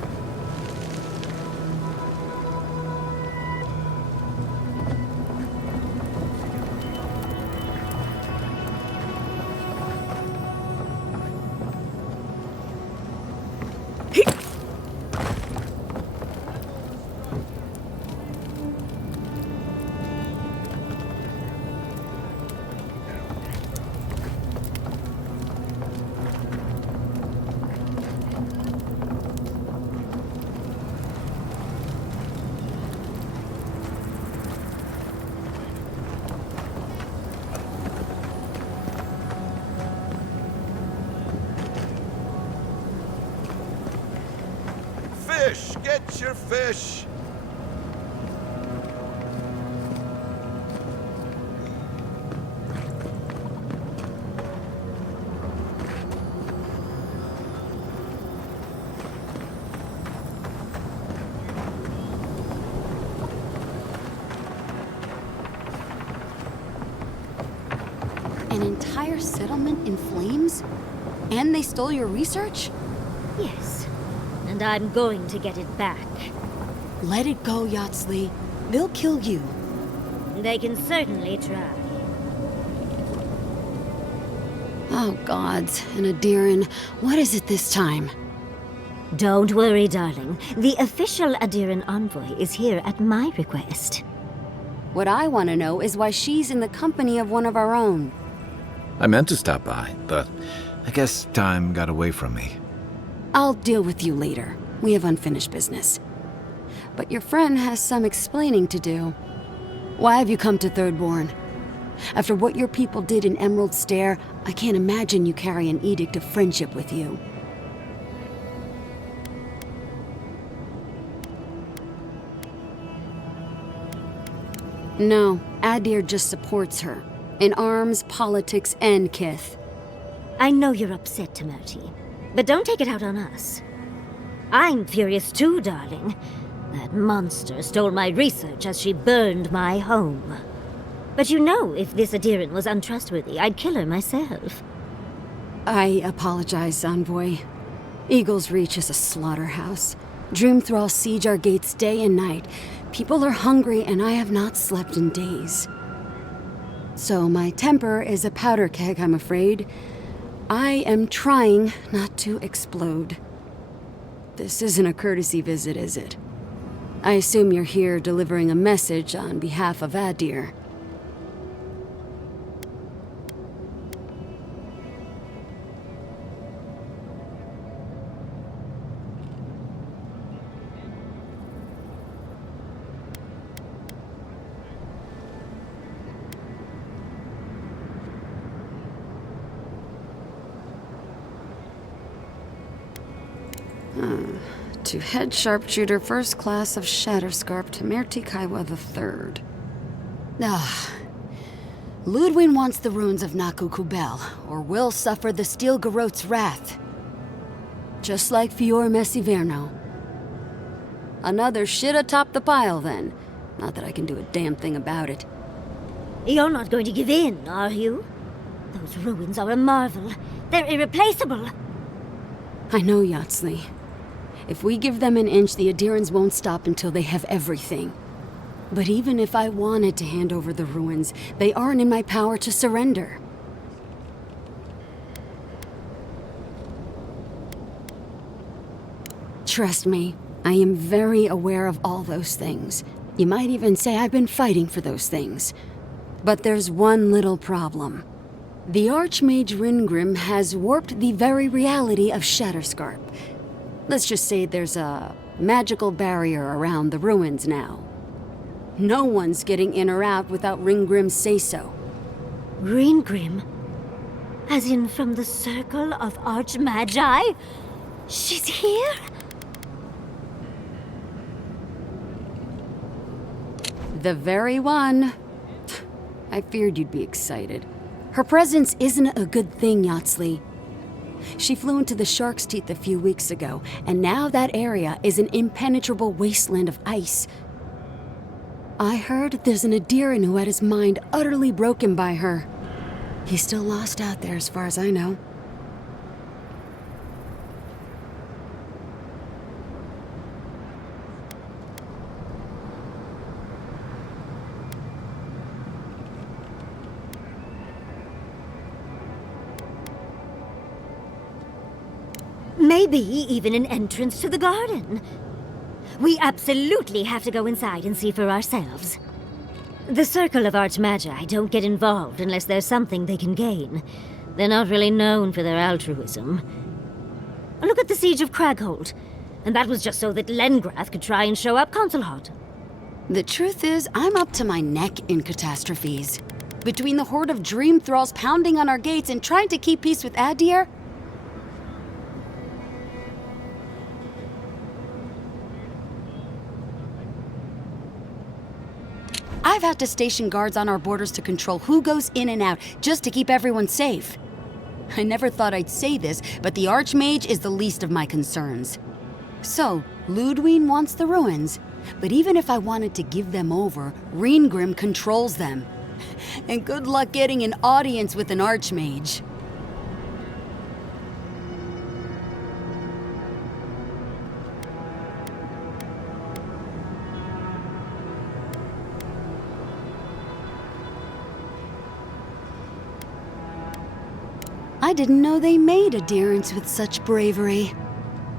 Fish! Get your fish! An entire settlement in flames? And they stole your research? Yes. And I'm going to get it back. Let it go, Yatsley. They'll kill you. They can certainly try. Oh, gods. And Adiran, what is it this time? Don't worry, darling. The official Adiran envoy is here at my request. What I want to know is why she's in the company of one of our own. I meant to stop by, but I guess time got away from me. I'll deal with you later. We have unfinished business. But your friend has some explaining to do. Why have you come to Thirdborn? After what your people did in Emerald Stair, I can't imagine you carry an edict of friendship with you. No, Adir just supports her. In arms, politics, and kith. I know you're upset, Tamerti, but don't take it out on us. I'm furious too, darling. That monster stole my research as she burned my home. But you know, if this Adiran was untrustworthy, I'd kill her myself. I apologize, Envoy. Eagle's Reach is a slaughterhouse. Dreamthrall siege our gates day and night. People are hungry, and I have not slept in days. So my temper is a powder keg, I'm afraid. I am trying not to explode. This isn't a courtesy visit, is it? I assume you're here delivering a message on behalf of Adir. To head sharpshooter first class of Shatterscarp Tamerti Kaiwa III. Ludwin wants the ruins of Naku Kubel, or will suffer the Steel Garrote's wrath. Just like Fior Messiverno. Another shit atop the pile, then. Not that I can do a damn thing about it. You're not going to give in, are you? Those ruins are a marvel. They're irreplaceable. I know, Yatsley. If we give them an inch, the Adirans won't stop until they have everything. But even if I wanted to hand over the ruins, they aren't in my power to surrender. Trust me, I am very aware of all those things. You might even say I've been fighting for those things. But there's one little problem. The Archmage Ringrim has warped the very reality of Shatterscarp. Let's just say there's a magical barrier around the ruins now. No one's getting in or out without Ringgrim's say-so. Ringgrim? As in from the Circle of Archmagi? She's here? The very one. I feared you'd be excited. Her presence isn't a good thing, Yatsley. She flew into the Shark's Teeth a few weeks ago, and now that area is an impenetrable wasteland of ice. I heard there's an Adiran who had his mind utterly broken by her. He's still lost out there as far as I know. Maybe even an entrance to the garden. We absolutely have to go inside and see for ourselves. The Circle of Archmagi don't get involved unless there's something they can gain. They're not really known for their altruism. Look at the Siege of Craghold. And that was just so that Lengrath could try and show up Consulhot. The truth is, I'm up to my neck in catastrophes. Between the horde of dream thralls pounding on our gates and trying to keep peace with Adir, I've had to station guards on our borders to control who goes in and out, just to keep everyone safe. I never thought I'd say this, but the Archmage is the least of my concerns. So, Ludwine wants the ruins, but even if I wanted to give them over, Reengrim controls them. And good luck getting an audience with an Archmage. I didn't know they made adherents with such bravery.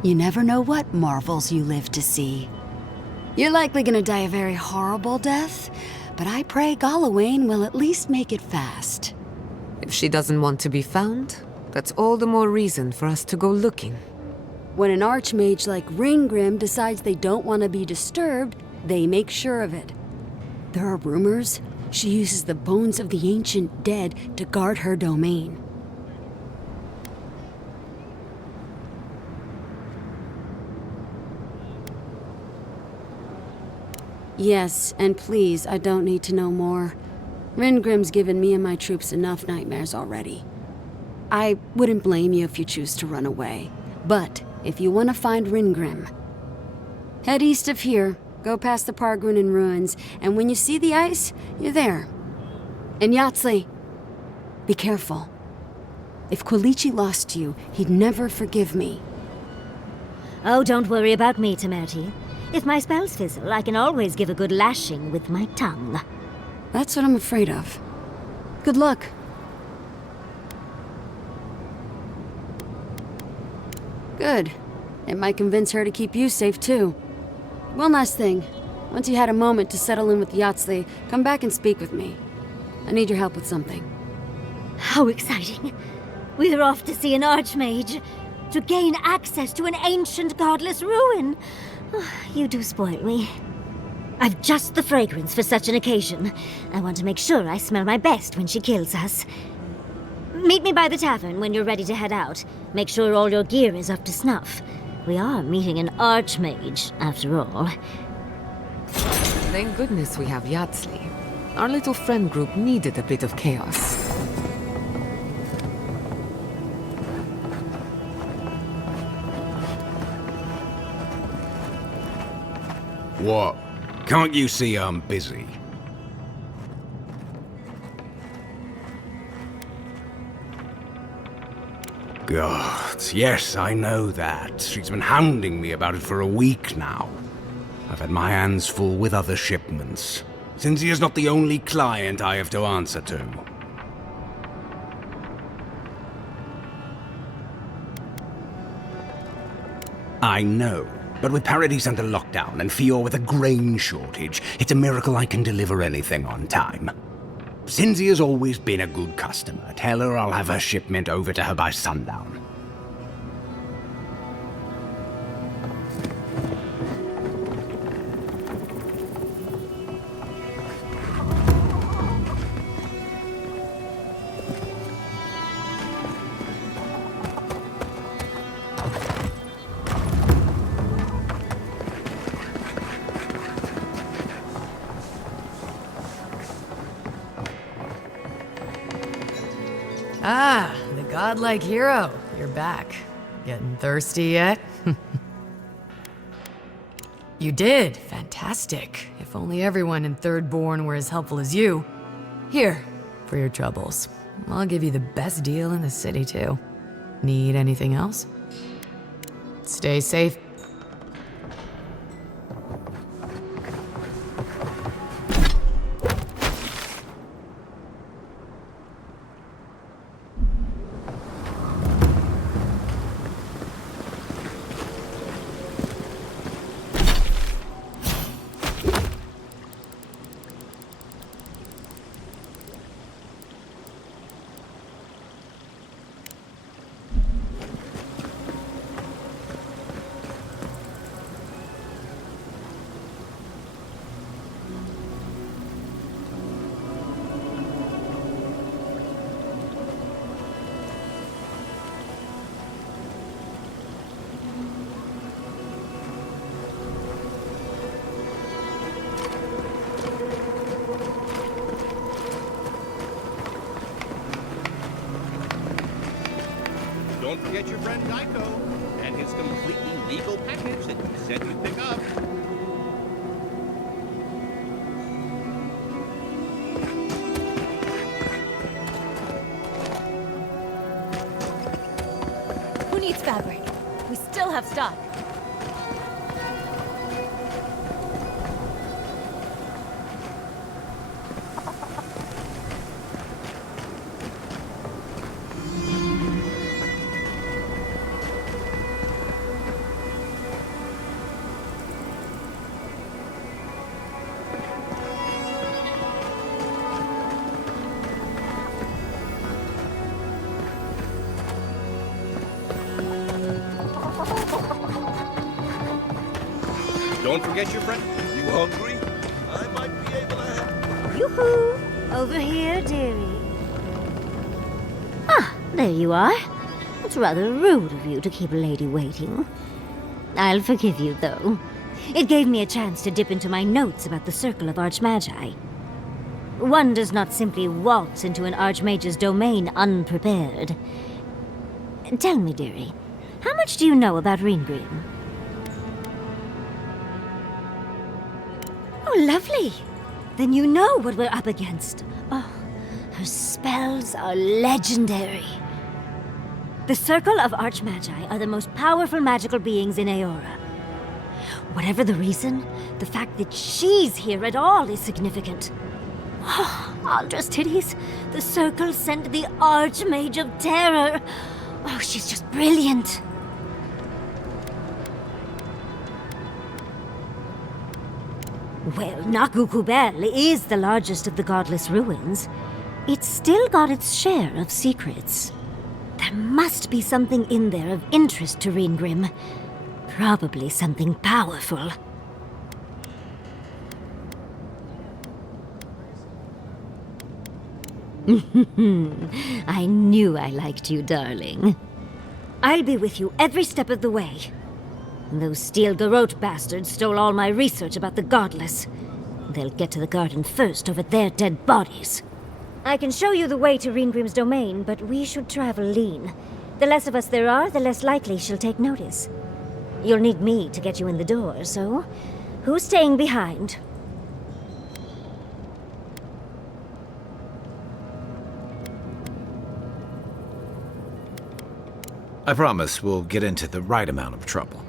You never know what marvels you live to see. You're likely gonna die a very horrible death, but I pray Galawain will at least make it fast. If she doesn't want to be found, that's all the more reason for us to go looking. When an Archmage like Ringgrim decides they don't want to be disturbed, they make sure of it. There are rumors she uses the bones of the ancient dead to guard her domain. Yes, and please, I don't need to know more. Ringrim's given me and my troops enough nightmares already. I wouldn't blame you if you choose to run away. But if you want to find Ringrim, head east of here, go past the Pargrunen ruins, and when you see the ice, you're there. And Yatsley, be careful. If Quilichi lost you, he'd never forgive me. Oh, don't worry about me, Temerti. If my spells fizzle, I can always give a good lashing with my tongue. That's what I'm afraid of. Good luck. Good. It might convince her to keep you safe, too. One last thing. Once you had a moment to settle in with Yatsley, come back and speak with me. I need your help with something. How exciting. We're off to see an Archmage. To gain access to an ancient godless ruin. You do spoil me. I've just the fragrance for such an occasion. I want to make sure I smell my best when she kills us. Meet me by the tavern when you're ready to head out. Make sure all your gear is up to snuff. We are meeting an Archmage, after all. Thank goodness we have Yatsley. Our little friend group needed a bit of chaos. What? Can't you see I'm busy? God, yes, I know that. She's been hounding me about it for a week now. I've had my hands full with other shipments. Cinzia's not the only client I have to answer to. I know. But with Paradise under lockdown and Fior with a grain shortage, it's a miracle I can deliver anything on time. Cinzia's always been a good customer. Tell her I'll have her shipment over to her by sundown. Ah, the godlike hero. You're back. Getting thirsty yet? You did. Fantastic. If only everyone in Thirdborn were as helpful as you. Here, for your troubles. I'll give you the best deal in the city, too. Need anything else? Stay safe. Don't forget your friend Geico and his completely legal package that you said you'd pick up. Who needs fabric? We still have stock. Don't forget your friend. You hungry? I might be able to help. Yoo-hoo! Over here, dearie. Ah, there you are. It's rather rude of you to keep a lady waiting. I'll forgive you, though. It gave me a chance to dip into my notes about the Circle of Archmagi. One does not simply waltz into an Archmage's domain unprepared. Tell me, dearie, how much do you know about Ringrim? Oh, lovely. Then you know what we're up against. Oh, her spells are legendary. The Circle of Archmagi are the most powerful magical beings in Aora. Whatever the reason, the fact that she's here at all is significant. Oh, Aldra's titties. The Circle sent the Archmage of Terror. Oh, she's just brilliant. Well, Nakukubel is the largest of the godless ruins. It's still got its share of secrets. There must be something in there of interest to Ringrim. Probably something powerful. I knew I liked you, darling. I'll be with you every step of the way. Those Steel Garrote bastards stole all my research about the Godless. They'll get to the garden first over their dead bodies. I can show you the way to Ringrim's domain, but we should travel lean. The less of us there are, the less likely she'll take notice. You'll need me to get you in the door, so who's staying behind? I promise we'll get into the right amount of trouble.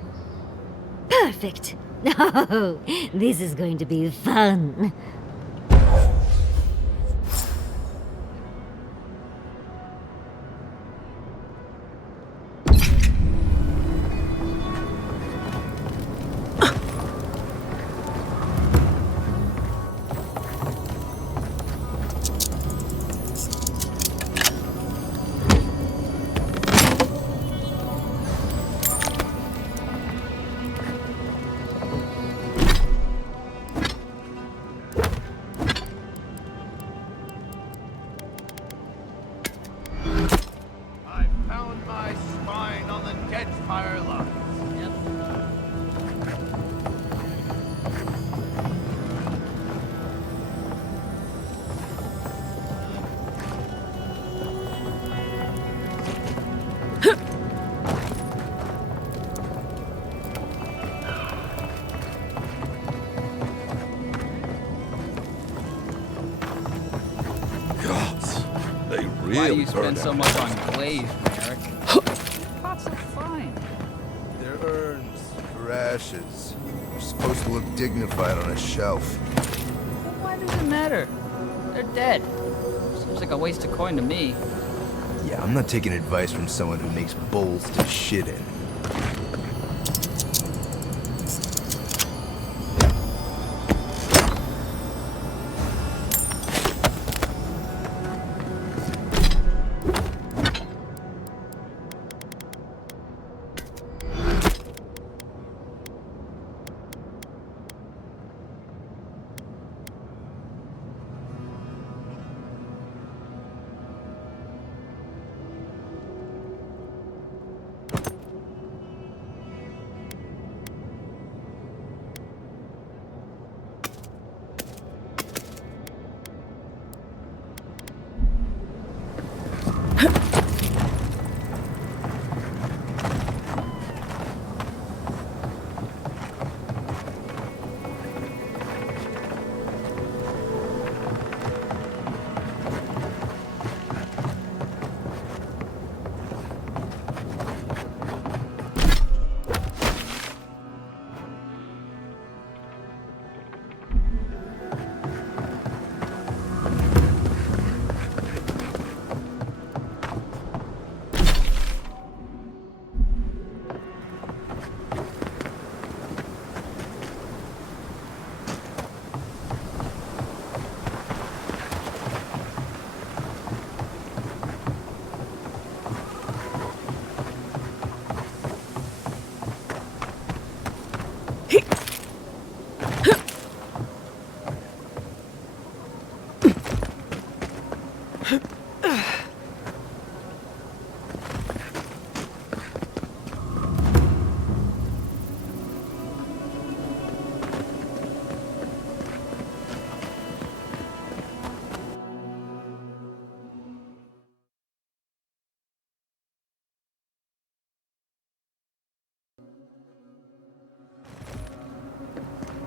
Perfect. Oh, this is going to be fun. really Why do you spend burn so out. much on glaze, Merrick? Pots are fine. They're urns for ashes. They're supposed to look dignified on a shelf. Well, why does it matter? They're dead. Seems like a waste of coin to me. Yeah, I'm not taking advice from someone who makes bowls to shit in.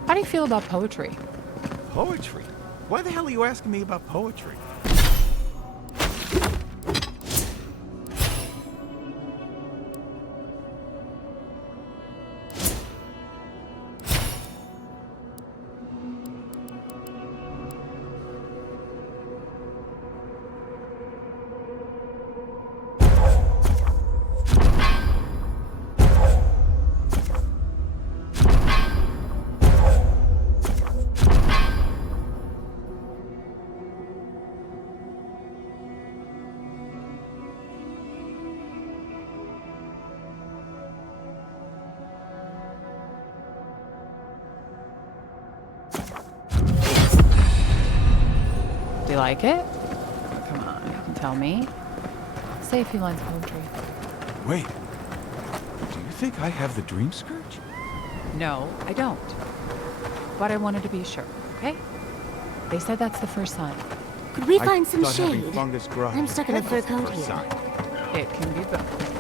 How do you feel about poetry? Poetry? Why the hell are you asking me about poetry? Do you like it? Come on, you can tell me. Say a few lines of poetry. Wait. Do you think I have the dream scourge? No, I don't. But I wanted to be sure, okay? They said that's the first sign. Could we I find some thought having shade? fungus grow I'm stuck in a fur coat first here. sign. It can be both.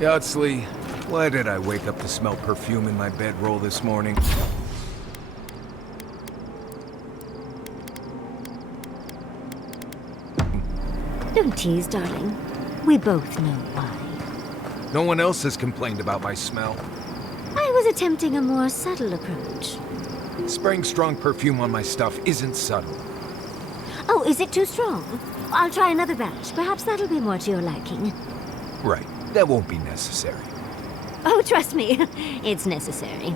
Yardsley, why did I wake up to smell perfume in my bedroll this morning? Don't tease, darling. We both know why. No one else has complained about my smell. I was attempting a more subtle approach. Spraying strong perfume on my stuff isn't subtle. Oh, is it too strong? I'll try another batch. Perhaps that'll be more to your liking. Right, that won't be necessary. Oh, trust me, it's necessary.